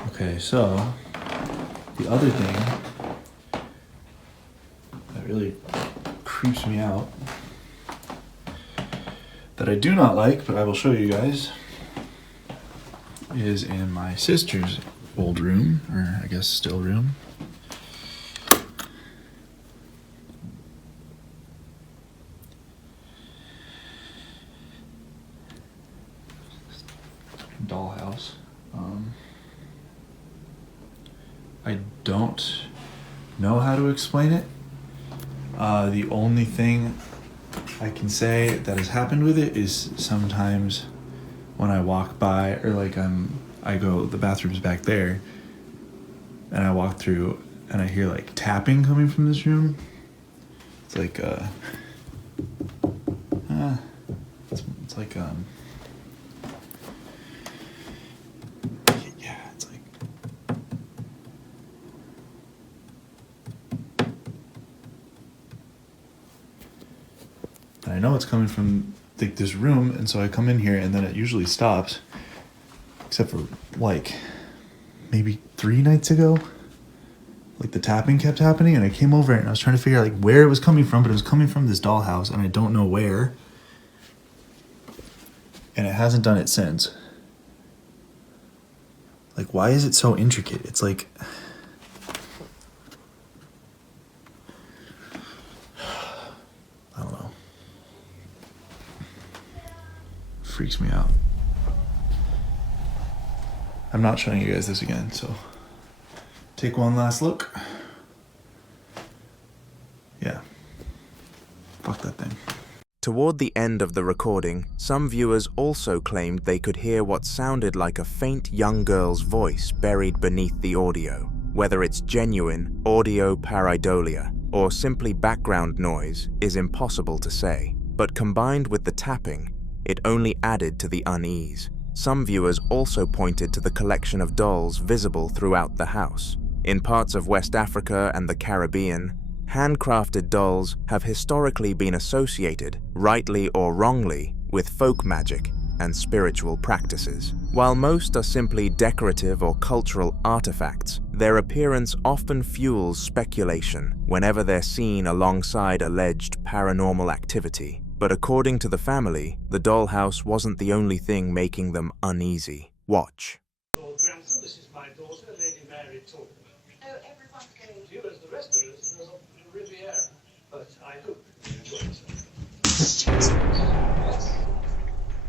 Okay, so the other thing that really creeps me out, that I do not like, but I will show you guys, is in my sister's old room, or I guess still room. Dollhouse. I don't know how to explain it. The only thing I can say that has happened with it is sometimes when I walk by, or like I go, the bathroom's back there, and I walk through and I hear like tapping coming from this room. It's like it's like yeah, it's like and I know it's coming from like this room, and so I come in here and then it usually stops, except for like maybe 3 nights ago, like the tapping kept happening, and I came over and I was trying to figure out like where it was coming from, but it was coming from this dollhouse and I don't know where, and it hasn't done it since. Like, why is it so intricate? It's like, I don't know. Freaks me out. I'm not showing you guys this again, so take one last look. Yeah. Fuck that thing. Toward the end of the recording, some viewers also claimed they could hear what sounded like a faint young girl's voice buried beneath the audio. Whether it's genuine audio pareidolia or simply background noise is impossible to say, but combined with the tapping, it only added to the unease. Some viewers also pointed to the collection of dolls visible throughout the house. In parts of West Africa and the Caribbean, handcrafted dolls have historically been associated, rightly or wrongly, with folk magic and spiritual practices. While most are simply decorative or cultural artifacts, their appearance often fuels speculation whenever they're seen alongside alleged paranormal activity. But according to the family, the dollhouse wasn't the only thing making them uneasy. Watch. Grandson, this is my daughter, Lady Mary Talbot. Oh, everyone's going to. You, as the rest of us, are on Riviera. But I hope you enjoy yourself.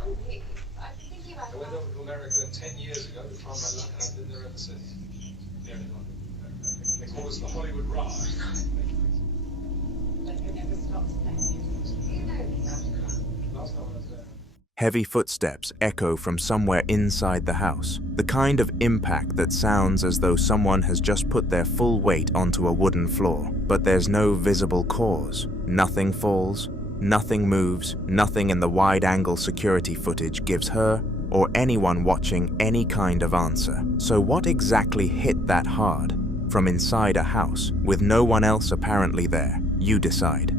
Oh, really? I've been thinking about it. I went over to America 10 years ago to try my luck, and I've been there ever since. Very fun. They call us the Hollywood Ride. But you never stopped playing music. You know that. Last time I was there. Heavy footsteps echo from somewhere inside the house, the kind of impact that sounds as though someone has just put their full weight onto a wooden floor. But there's no visible cause. Nothing falls, nothing moves, nothing in the wide-angle security footage gives her or anyone watching any kind of answer. So what exactly hit that hard? From inside a house, with no one else apparently there? You decide.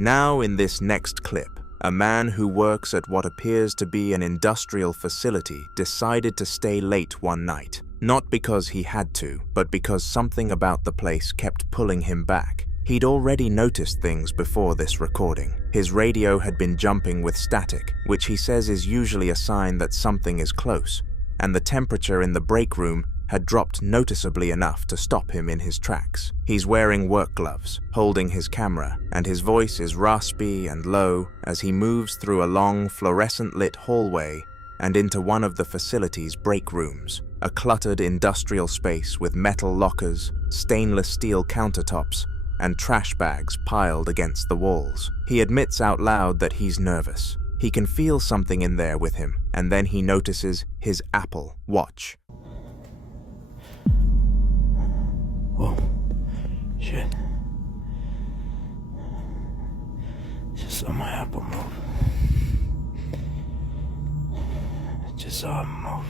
Now in this next clip, a man who works at what appears to be an industrial facility decided to stay late one night, not because he had to, but because something about the place kept pulling him back. He'd already noticed things before this recording. His radio had been jumping with static, which he says is usually a sign that something is close, and the temperature in the break room had dropped noticeably enough to stop him in his tracks. He's wearing work gloves, holding his camera, and his voice is raspy and low as he moves through a long fluorescent-lit hallway and into one of the facility's break rooms, a cluttered industrial space with metal lockers, stainless steel countertops, and trash bags piled against the walls. He admits out loud that he's nervous. He can feel something in there with him, and then he notices his Apple Watch. Whoa. Shit. Just saw my Apple move. Just saw him move.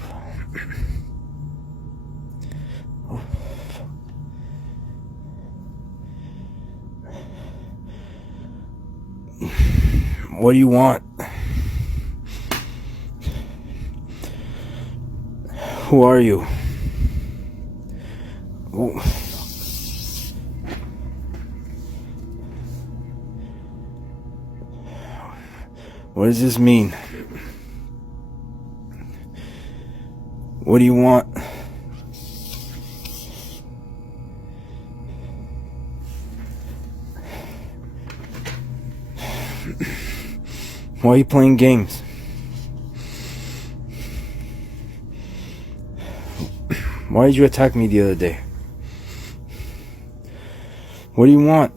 Oh. What do you want? Who are you? What does this mean? What do you want? Why are you playing games? Why did you attack me the other day? What do you want?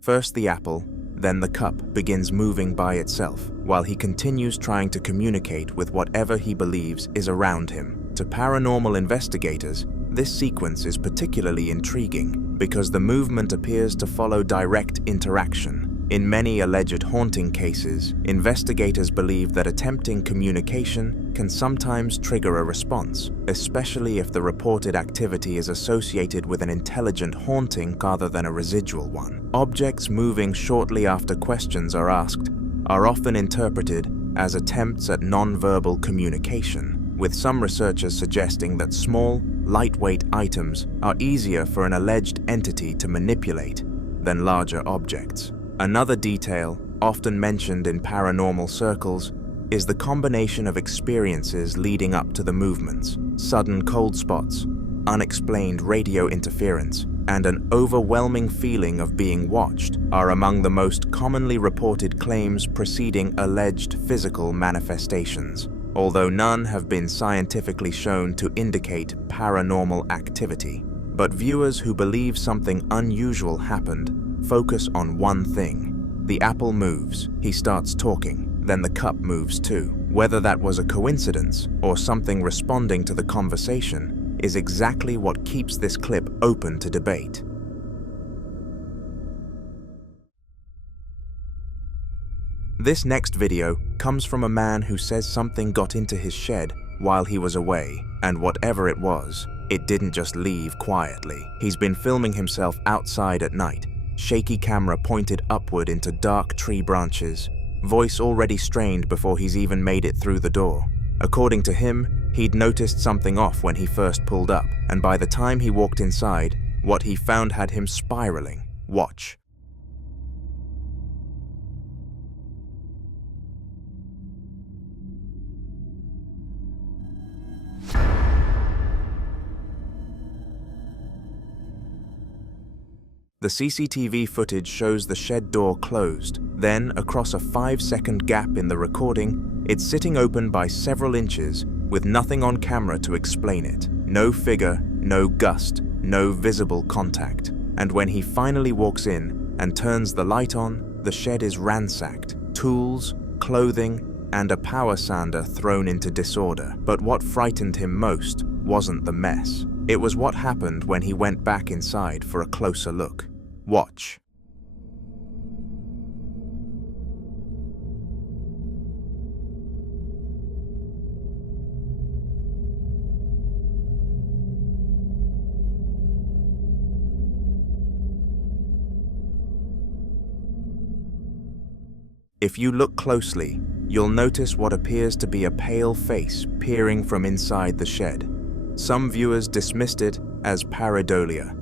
First the apple, then the cup begins moving by itself, while he continues trying to communicate with whatever he believes is around him. To paranormal investigators, this sequence is particularly intriguing because the movement appears to follow direct interaction. In many alleged haunting cases, investigators believe that attempting communication can sometimes trigger a response, especially if the reported activity is associated with an intelligent haunting rather than a residual one. Objects moving shortly after questions are asked are often interpreted as attempts at non-verbal communication, with some researchers suggesting that small, lightweight items are easier for an alleged entity to manipulate than larger objects. Another detail, often mentioned in paranormal circles, is the combination of experiences leading up to the movements. Sudden cold spots, unexplained radio interference, and an overwhelming feeling of being watched are among the most commonly reported claims preceding alleged physical manifestations, although none have been scientifically shown to indicate paranormal activity. But viewers who believe something unusual happened focus on one thing. The apple moves, he starts talking, then the cup moves too. Whether that was a coincidence or something responding to the conversation is exactly what keeps this clip open to debate. This next video comes from a man who says something got into his shed while he was away, and whatever it was, it didn't just leave quietly. He's been filming himself outside at night, shaky camera pointed upward into dark tree branches, voice already strained before he's even made it through the door. According to him, he'd noticed something off when he first pulled up, and by the time he walked inside, what he found had him spiraling. Watch. The CCTV footage shows the shed door closed. Then, across a 5-second gap in the recording, it's sitting open by several inches with nothing on camera to explain it. No figure, no gust, no visible contact. And when he finally walks in and turns the light on, the shed is ransacked. Tools, clothing, and a power sander thrown into disorder. But what frightened him most wasn't the mess. It was what happened when he went back inside for a closer look. Watch. If you look closely, you'll notice what appears to be a pale face peering from inside the shed. Some viewers dismissed it as pareidolia,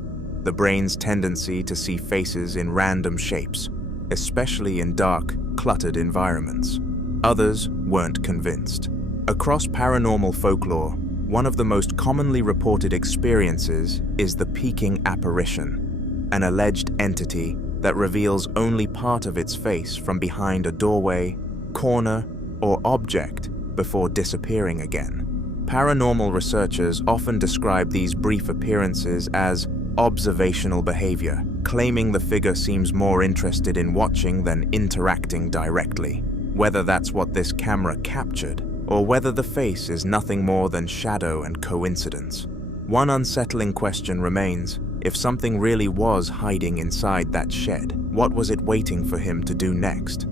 the brain's tendency to see faces in random shapes, especially in dark, cluttered environments. Others weren't convinced. Across paranormal folklore, one of the most commonly reported experiences is the peeking apparition, an alleged entity that reveals only part of its face from behind a doorway, corner, or object before disappearing again. Paranormal researchers often describe these brief appearances as observational behavior, claiming the figure seems more interested in watching than interacting directly. Whether that's what this camera captured, or whether the face is nothing more than shadow and coincidence. One unsettling question remains: if something really was hiding inside that shed, what was it waiting for him to do next?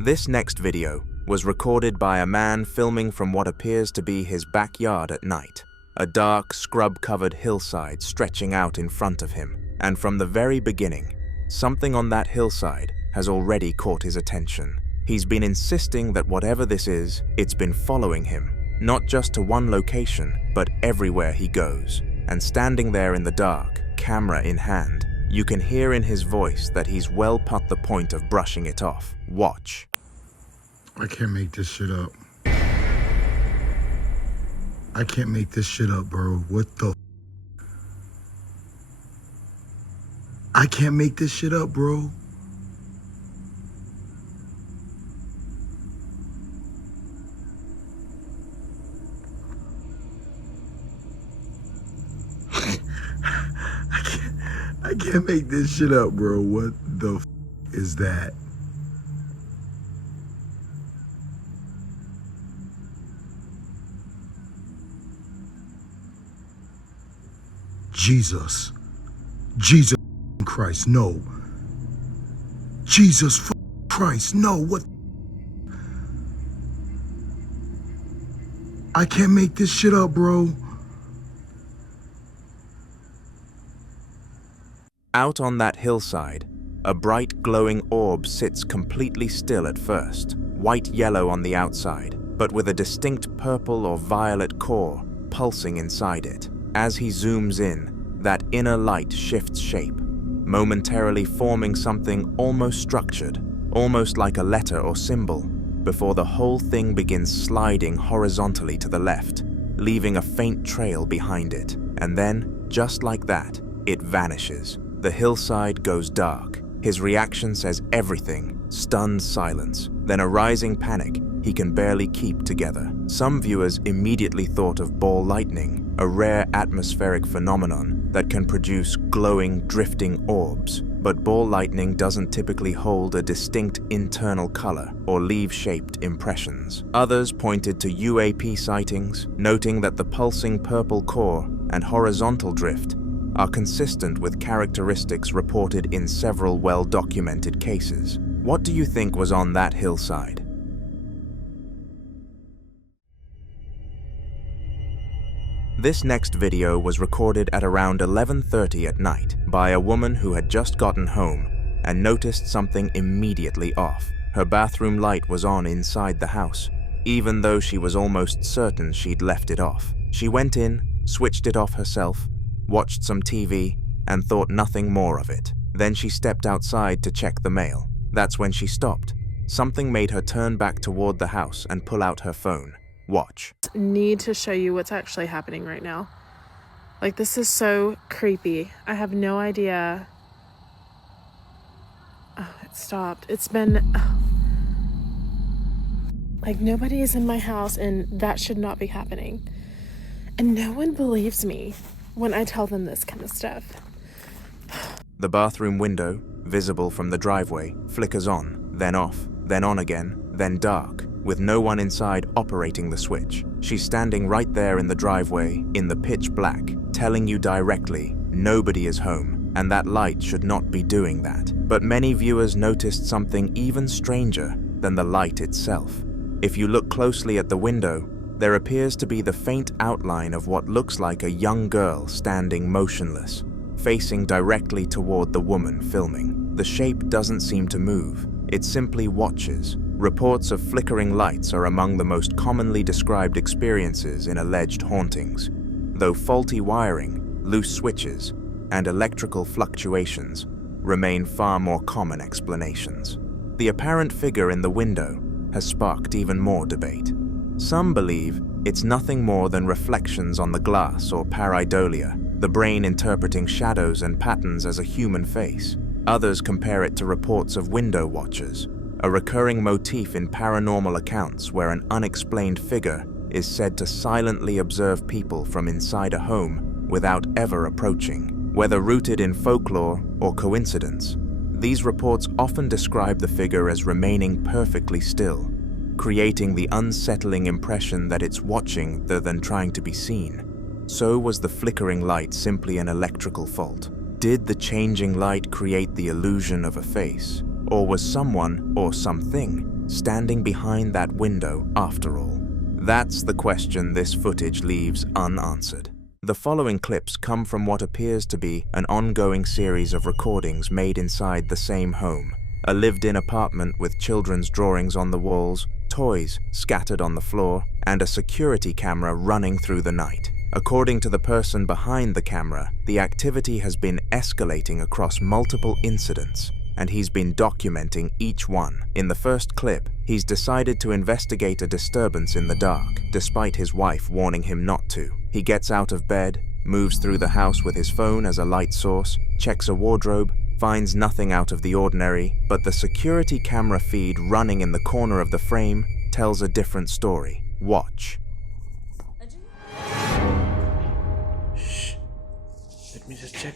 This next video was recorded by a man filming from what appears to be his backyard at night, a dark, scrub-covered hillside stretching out in front of him. And from the very beginning, something on that hillside has already caught his attention. He's been insisting that whatever this is, it's been following him, not just to one location, but everywhere he goes. And standing there in the dark, camera in hand, you can hear in his voice that he's well past the point of brushing it off. Watch. I can't make this shit up. I can't make this shit up, bro. What the I can't make this shit up, bro. I can't make this shit up, bro. What the is that? Jesus Christ, no. Jesus Christ, no. What? I can't make this shit up, bro. Out on that hillside, a bright glowing orb sits completely still at first, white-yellow on the outside, but with a distinct purple or violet core pulsing inside it. As he zooms in, that inner light shifts shape, momentarily forming something almost structured, almost like a letter or symbol, before the whole thing begins sliding horizontally to the left, leaving a faint trail behind it. And then, just like that, it vanishes. The hillside goes dark. His reaction says everything, stunned silence, then a rising panic he can barely keep together. Some viewers immediately thought of ball lightning, a rare atmospheric phenomenon that can produce glowing, drifting orbs. But ball lightning doesn't typically hold a distinct internal color or leave shaped impressions. Others pointed to UAP sightings, noting that the pulsing purple core and horizontal drift are consistent with characteristics reported in several well-documented cases. What do you think was on that hillside? This next video was recorded at around 11:30 at night by a woman who had just gotten home and noticed something immediately off. Her bathroom light was on inside the house, even though she was almost certain she'd left it off. She went in, switched it off herself, watched some TV, and thought nothing more of it. Then she stepped outside to check the mail. That's when she stopped. Something made her turn back toward the house and pull out her phone. Watch. Need to show you what's actually happening right now. Like, this is so creepy. I have no idea. Oh, it stopped. It's been... Like, nobody is in my house, and that should not be happening. And no one believes me when I tell them this kind of stuff. The bathroom window, visible from the driveway, flickers on, then off, then on again, then dark, with no one inside operating the switch. She's standing right there in the driveway, in the pitch black, telling you directly, nobody is home, and that light should not be doing that. But many viewers noticed something even stranger than the light itself. If you look closely at the window, there appears to be the faint outline of what looks like a young girl standing motionless, facing directly toward the woman filming. The shape doesn't seem to move. It simply watches. Reports of flickering lights are among the most commonly described experiences in alleged hauntings, though faulty wiring, loose switches, and electrical fluctuations remain far more common explanations. The apparent figure in the window has sparked even more debate. Some believe it's nothing more than reflections on the glass or pareidolia, the brain interpreting shadows and patterns as a human face. Others compare it to reports of window watchers, a recurring motif in paranormal accounts where an unexplained figure is said to silently observe people from inside a home without ever approaching. Whether rooted in folklore or coincidence, these reports often describe the figure as remaining perfectly still, creating the unsettling impression that it's watching rather than trying to be seen. So was the flickering light simply an electrical fault? Did the changing light create the illusion of a face? Or was someone or something standing behind that window after all? That's the question this footage leaves unanswered. The following clips come from what appears to be an ongoing series of recordings made inside the same home, a lived-in apartment with children's drawings on the walls, toys scattered on the floor, and a security camera running through the night. According to the person behind the camera, the activity has been escalating across multiple incidents, and he's been documenting each one. In the first clip, he's decided to investigate a disturbance in the dark, despite his wife warning him not to. He gets out of bed, moves through the house with his phone as a light source, checks a wardrobe, finds nothing out of the ordinary, but the security camera feed running in the corner of the frame tells a different story. Watch. Shh. Let me just check.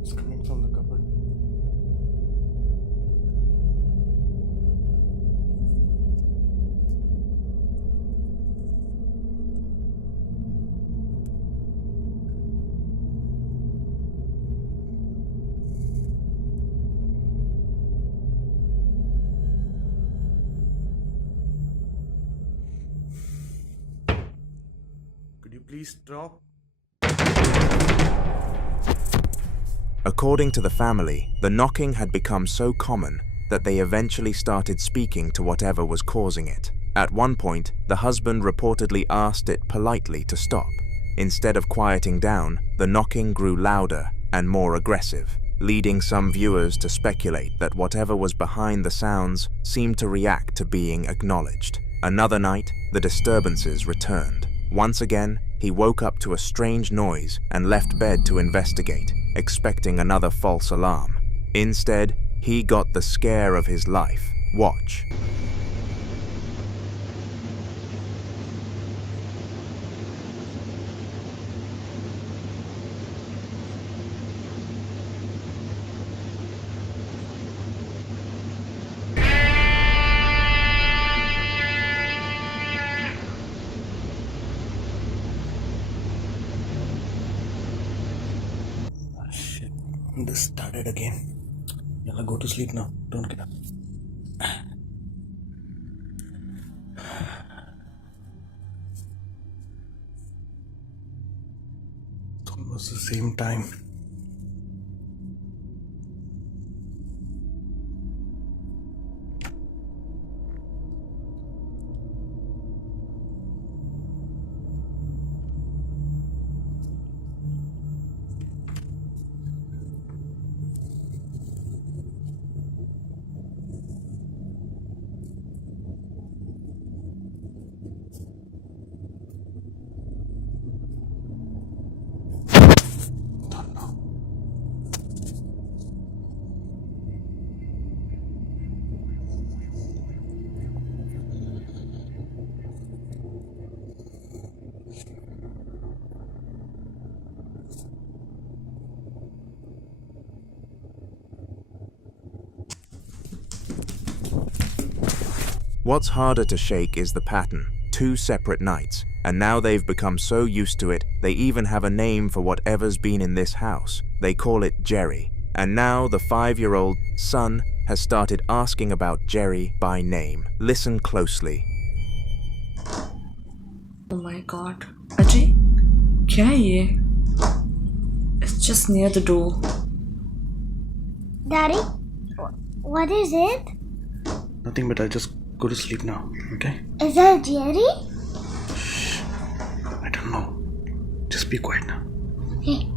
It's coming from the cupboard. Could you please stop? According to the family, the knocking had become so common that they eventually started speaking to whatever was causing it. At one point, the husband reportedly asked it politely to stop. Instead of quieting down, the knocking grew louder and more aggressive, leading some viewers to speculate that whatever was behind the sounds seemed to react to being acknowledged. Another night, the disturbances returned. Once again, he woke up to a strange noise and left bed to investigate, expecting another false alarm. Instead, he got the scare of his life. Watch. This started again. Yalla, go to sleep now. Don't get up. It's almost the same time. Don't know. What's harder to shake is the pattern. 2 separate nights, and now they've become so used to it, they even have a name for whatever's been in this house. They call it Jerry. And now the 5-year-old son has started asking about Jerry by name. Listen closely. Oh my god. Ajay? क्या है ये? It's just near the door. Daddy, what is it? Nothing, but I'll just go to sleep now, okay? Is that Jerry? I don't know. Just be quiet now. Okay.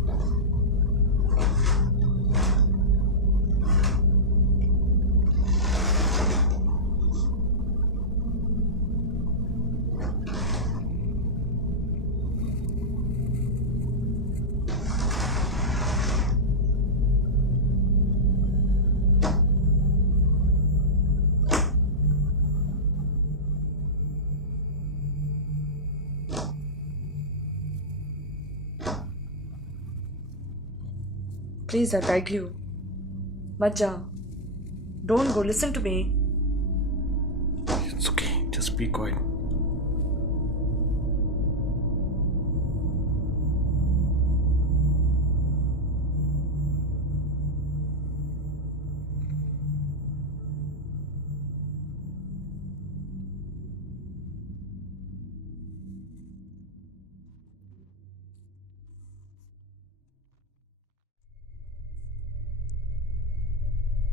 Please, I beg you. मत जा. Don't go. Listen to me. It's okay. Just be quiet.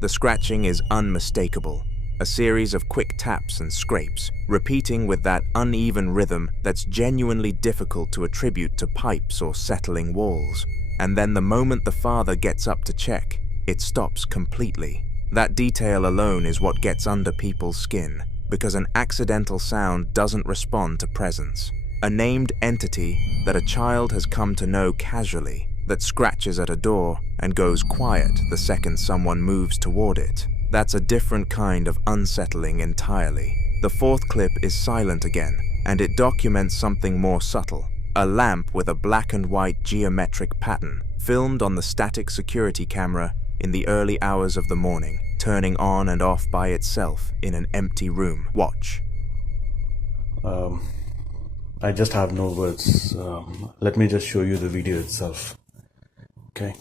The scratching is unmistakable, a series of quick taps and scrapes, repeating with that uneven rhythm that's genuinely difficult to attribute to pipes or settling walls. And then the moment the father gets up to check, it stops completely. That detail alone is what gets under people's skin, because an accidental sound doesn't respond to presence. A named entity that a child has come to know casually, that scratches at a door and goes quiet the second someone moves toward it. That's a different kind of unsettling entirely. The 4th clip is silent again, and it documents something more subtle. A lamp with a black and white geometric pattern, filmed on the static security camera in the early hours of the morning, turning on and off by itself in an empty room. Watch. I just have no words. Let me just show you the video itself. Okay.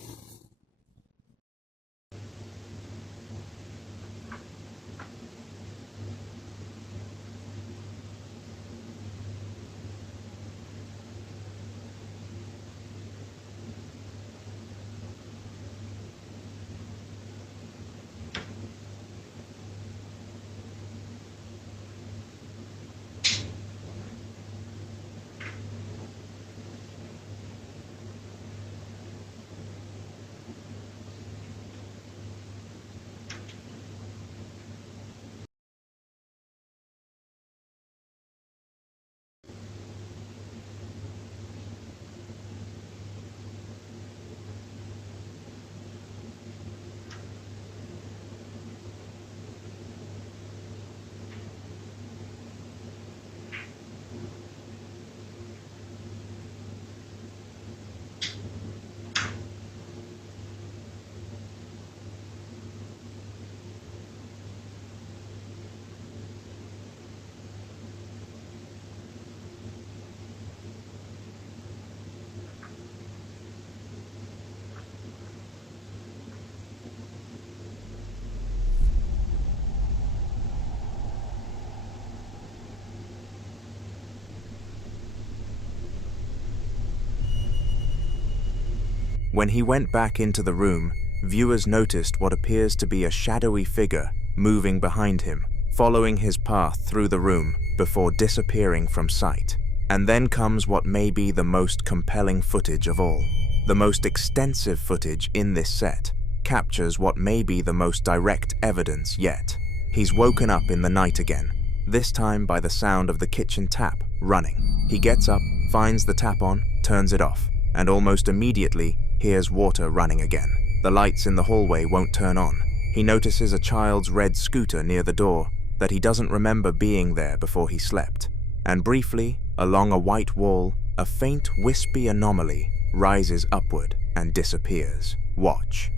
When he went back into the room, viewers noticed what appears to be a shadowy figure moving behind him, following his path through the room before disappearing from sight. And then comes what may be the most compelling footage of all. The most extensive footage in this set captures what may be the most direct evidence yet. He's woken up in the night again, this time by the sound of the kitchen tap running. He gets up, finds the tap on, turns it off, and almost immediately hears water running again. The lights in the hallway won't turn on. He notices a child's red scooter near the door that he doesn't remember being there before he slept. And briefly, along a white wall, a faint wispy anomaly rises upward and disappears. Watch.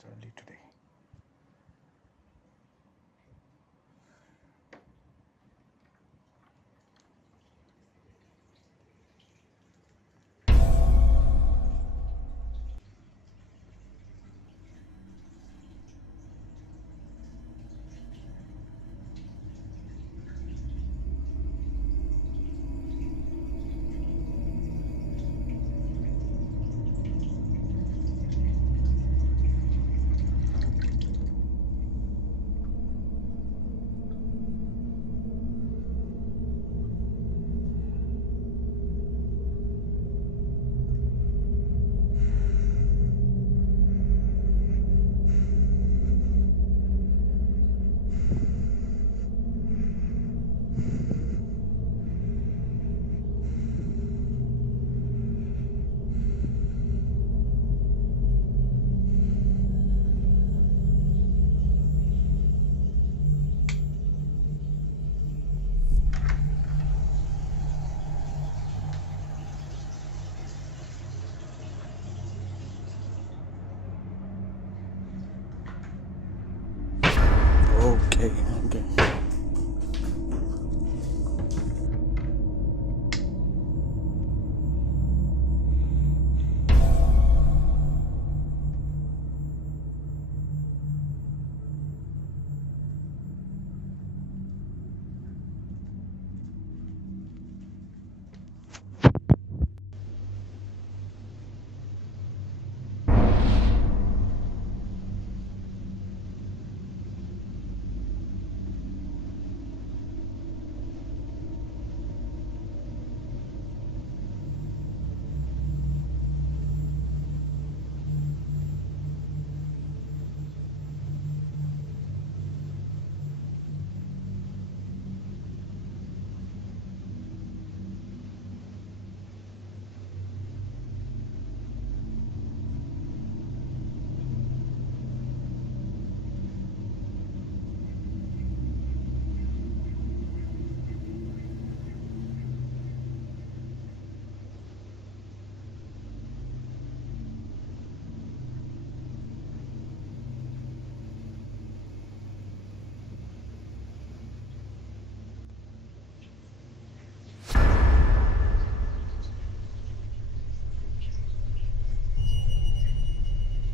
reports early today. Okay.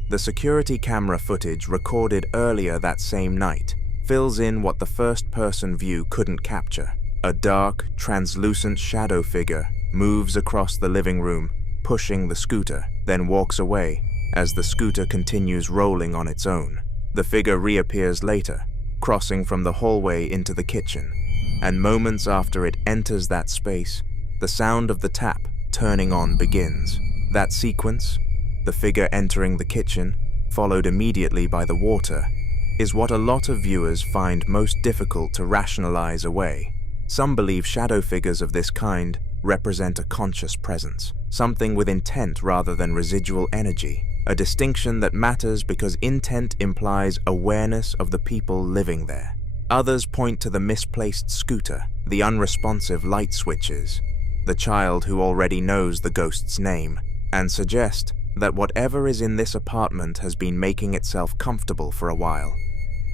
The security camera footage recorded earlier that same night fills in what the first-person view couldn't capture. A dark, translucent shadow figure moves across the living room, pushing the scooter, then walks away as the scooter continues rolling on its own. The figure reappears later, crossing from the hallway into the kitchen, and moments after it enters that space, the sound of the tap turning on begins. That sequence, the figure entering the kitchen, followed immediately by the water, is what a lot of viewers find most difficult to rationalize away. Some believe shadow figures of this kind represent a conscious presence, something with intent rather than residual energy, a distinction that matters because intent implies awareness of the people living there. Others point to the misplaced scooter, the unresponsive light switches, the child who already knows the ghost's name, and suggest that whatever is in this apartment has been making itself comfortable for a while.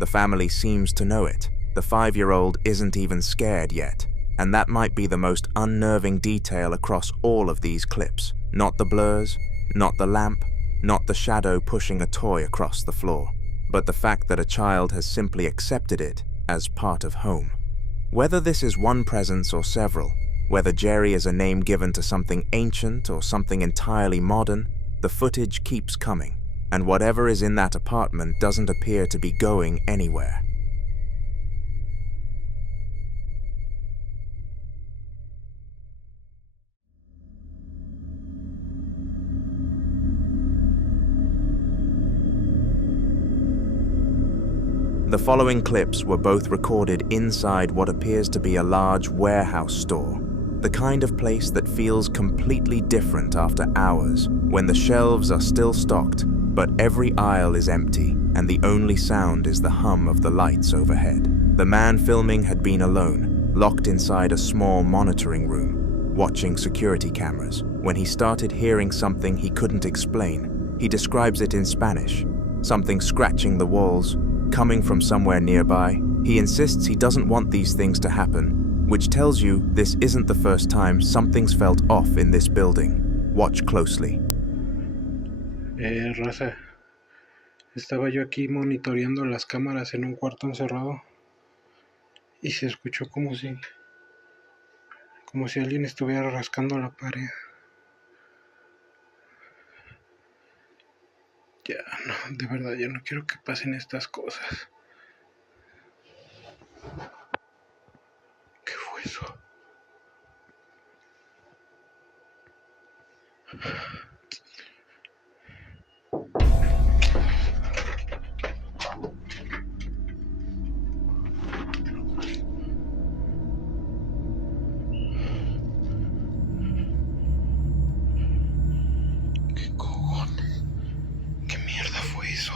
The family seems to know it. The 5-year-old isn't even scared yet, and that might be the most unnerving detail across all of these clips. Not the blurs, not the lamp, not the shadow pushing a toy across the floor, but the fact that a child has simply accepted it as part of home. Whether this is one presence or several, whether Jerry is a name given to something ancient or something entirely modern, the footage keeps coming, and whatever is in that apartment doesn't appear to be going anywhere. The following clips were both recorded inside what appears to be a large warehouse store, the kind of place that feels completely different after hours, when the shelves are still stocked, but every aisle is empty, and the only sound is the hum of the lights overhead. The man filming had been alone, locked inside a small monitoring room, watching security cameras, when he started hearing something he couldn't explain. He describes it in Spanish. something scratching the walls, coming from somewhere nearby. He insists he doesn't want these things to happen, which tells you this isn't the first time something's felt off in this building. Watch closely. Raza, estaba yo aquí monitoreando las cámaras en un cuarto encerrado y se escuchó como si alguien estuviera rascando la pared. Ya, no, de verdad, ya no quiero que pasen estas cosas. ¿Qué fue eso? ¿Qué cojones? ¿Qué mierda fue eso?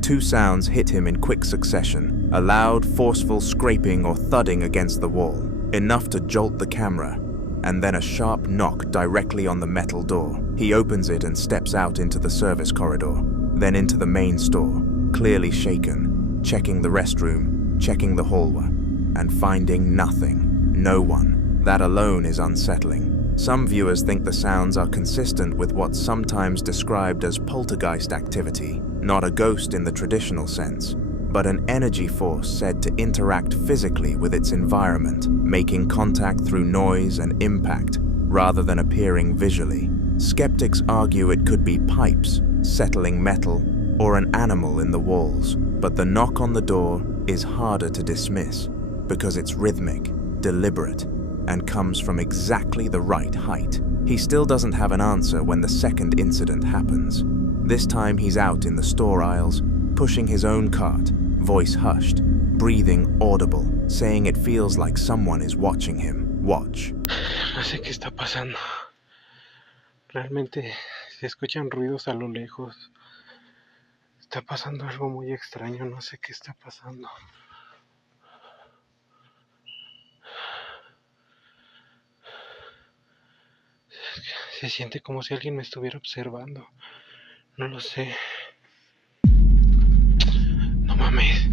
Two sounds hit him in quick succession, a loud, forceful scraping or thudding against the wall, enough to jolt the camera, and then a sharp knock directly on the metal door. He opens it and steps out into the service corridor, then into the main store, clearly shaken, checking the restroom, checking the hallway, and finding nothing, no one. That alone is unsettling. Some viewers think the sounds are consistent with what's sometimes described as poltergeist activity, not a ghost in the traditional sense, but an energy force said to interact physically with its environment, making contact through noise and impact, rather than appearing visually. Skeptics argue it could be pipes, settling metal, or an animal in the walls, but the knock on the door is harder to dismiss, because it's rhythmic, deliberate, and comes from exactly the right height. He still doesn't have an answer when the second incident happens. This time he's out in the store aisles, pushing his own cart, voice hushed, breathing audible, saying it feels like someone is watching him. Watch. No sé qué está pasando. Realmente se escuchan ruidos a lo lejos. Está pasando algo muy extraño, no sé qué está pasando. Se siente como si alguien me estuviera observando. No lo sé. No mames.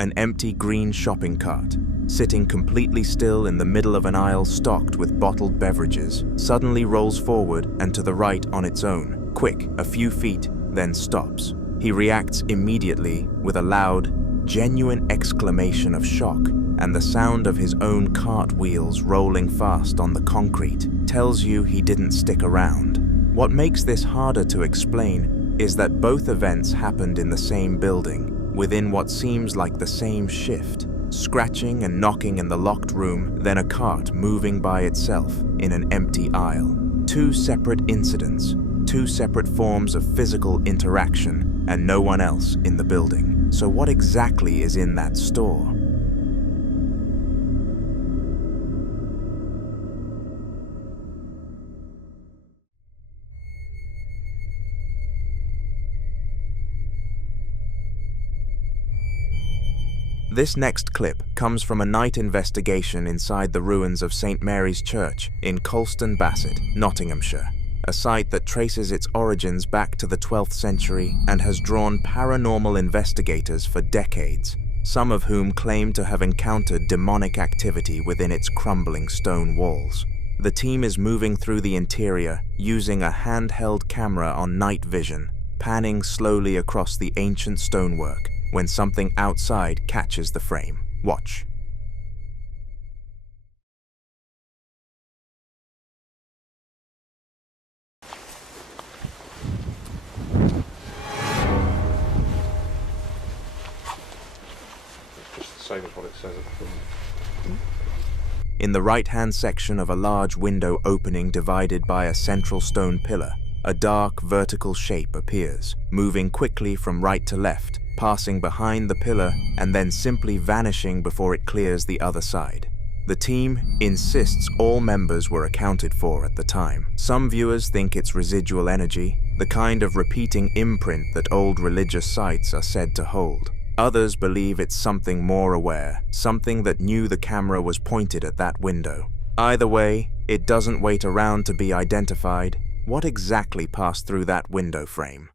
An empty green shopping cart, sitting completely still in the middle of an aisle stocked with bottled beverages, suddenly rolls forward and to the right on its own, quick, a few feet, then stops. He reacts immediately with a loud, genuine exclamation of shock, and the sound of his own cart wheels rolling fast on the concrete tells you he didn't stick around. What makes this harder to explain is that both events happened in the same building, within what seems like the same shift. Scratching and knocking in the locked room, then a cart moving by itself in an empty aisle. Two separate incidents, two separate forms of physical interaction, and no one else in the building. So what exactly is in that store? This next clip comes from a night investigation inside the ruins of St. Mary's Church in Colston Bassett, Nottinghamshire, a site that traces its origins back to the 12th century and has drawn paranormal investigators for decades, some of whom claim to have encountered demonic activity within its crumbling stone walls. The team is moving through the interior using a handheld camera on night vision, panning slowly across the ancient stonework, when something outside catches the frame. Watch. Just the same as what it says at the front. In the right-hand section of a large window opening divided by a central stone pillar, a dark vertical shape appears, moving quickly from right to left, passing behind the pillar and then simply vanishing before it clears the other side. The team insists all members were accounted for at the time. Some viewers think it's residual energy, the kind of repeating imprint that old religious sites are said to hold. Others believe it's something more aware, something that knew the camera was pointed at that window. Either way, it doesn't wait around to be identified. What exactly passed through that window frame?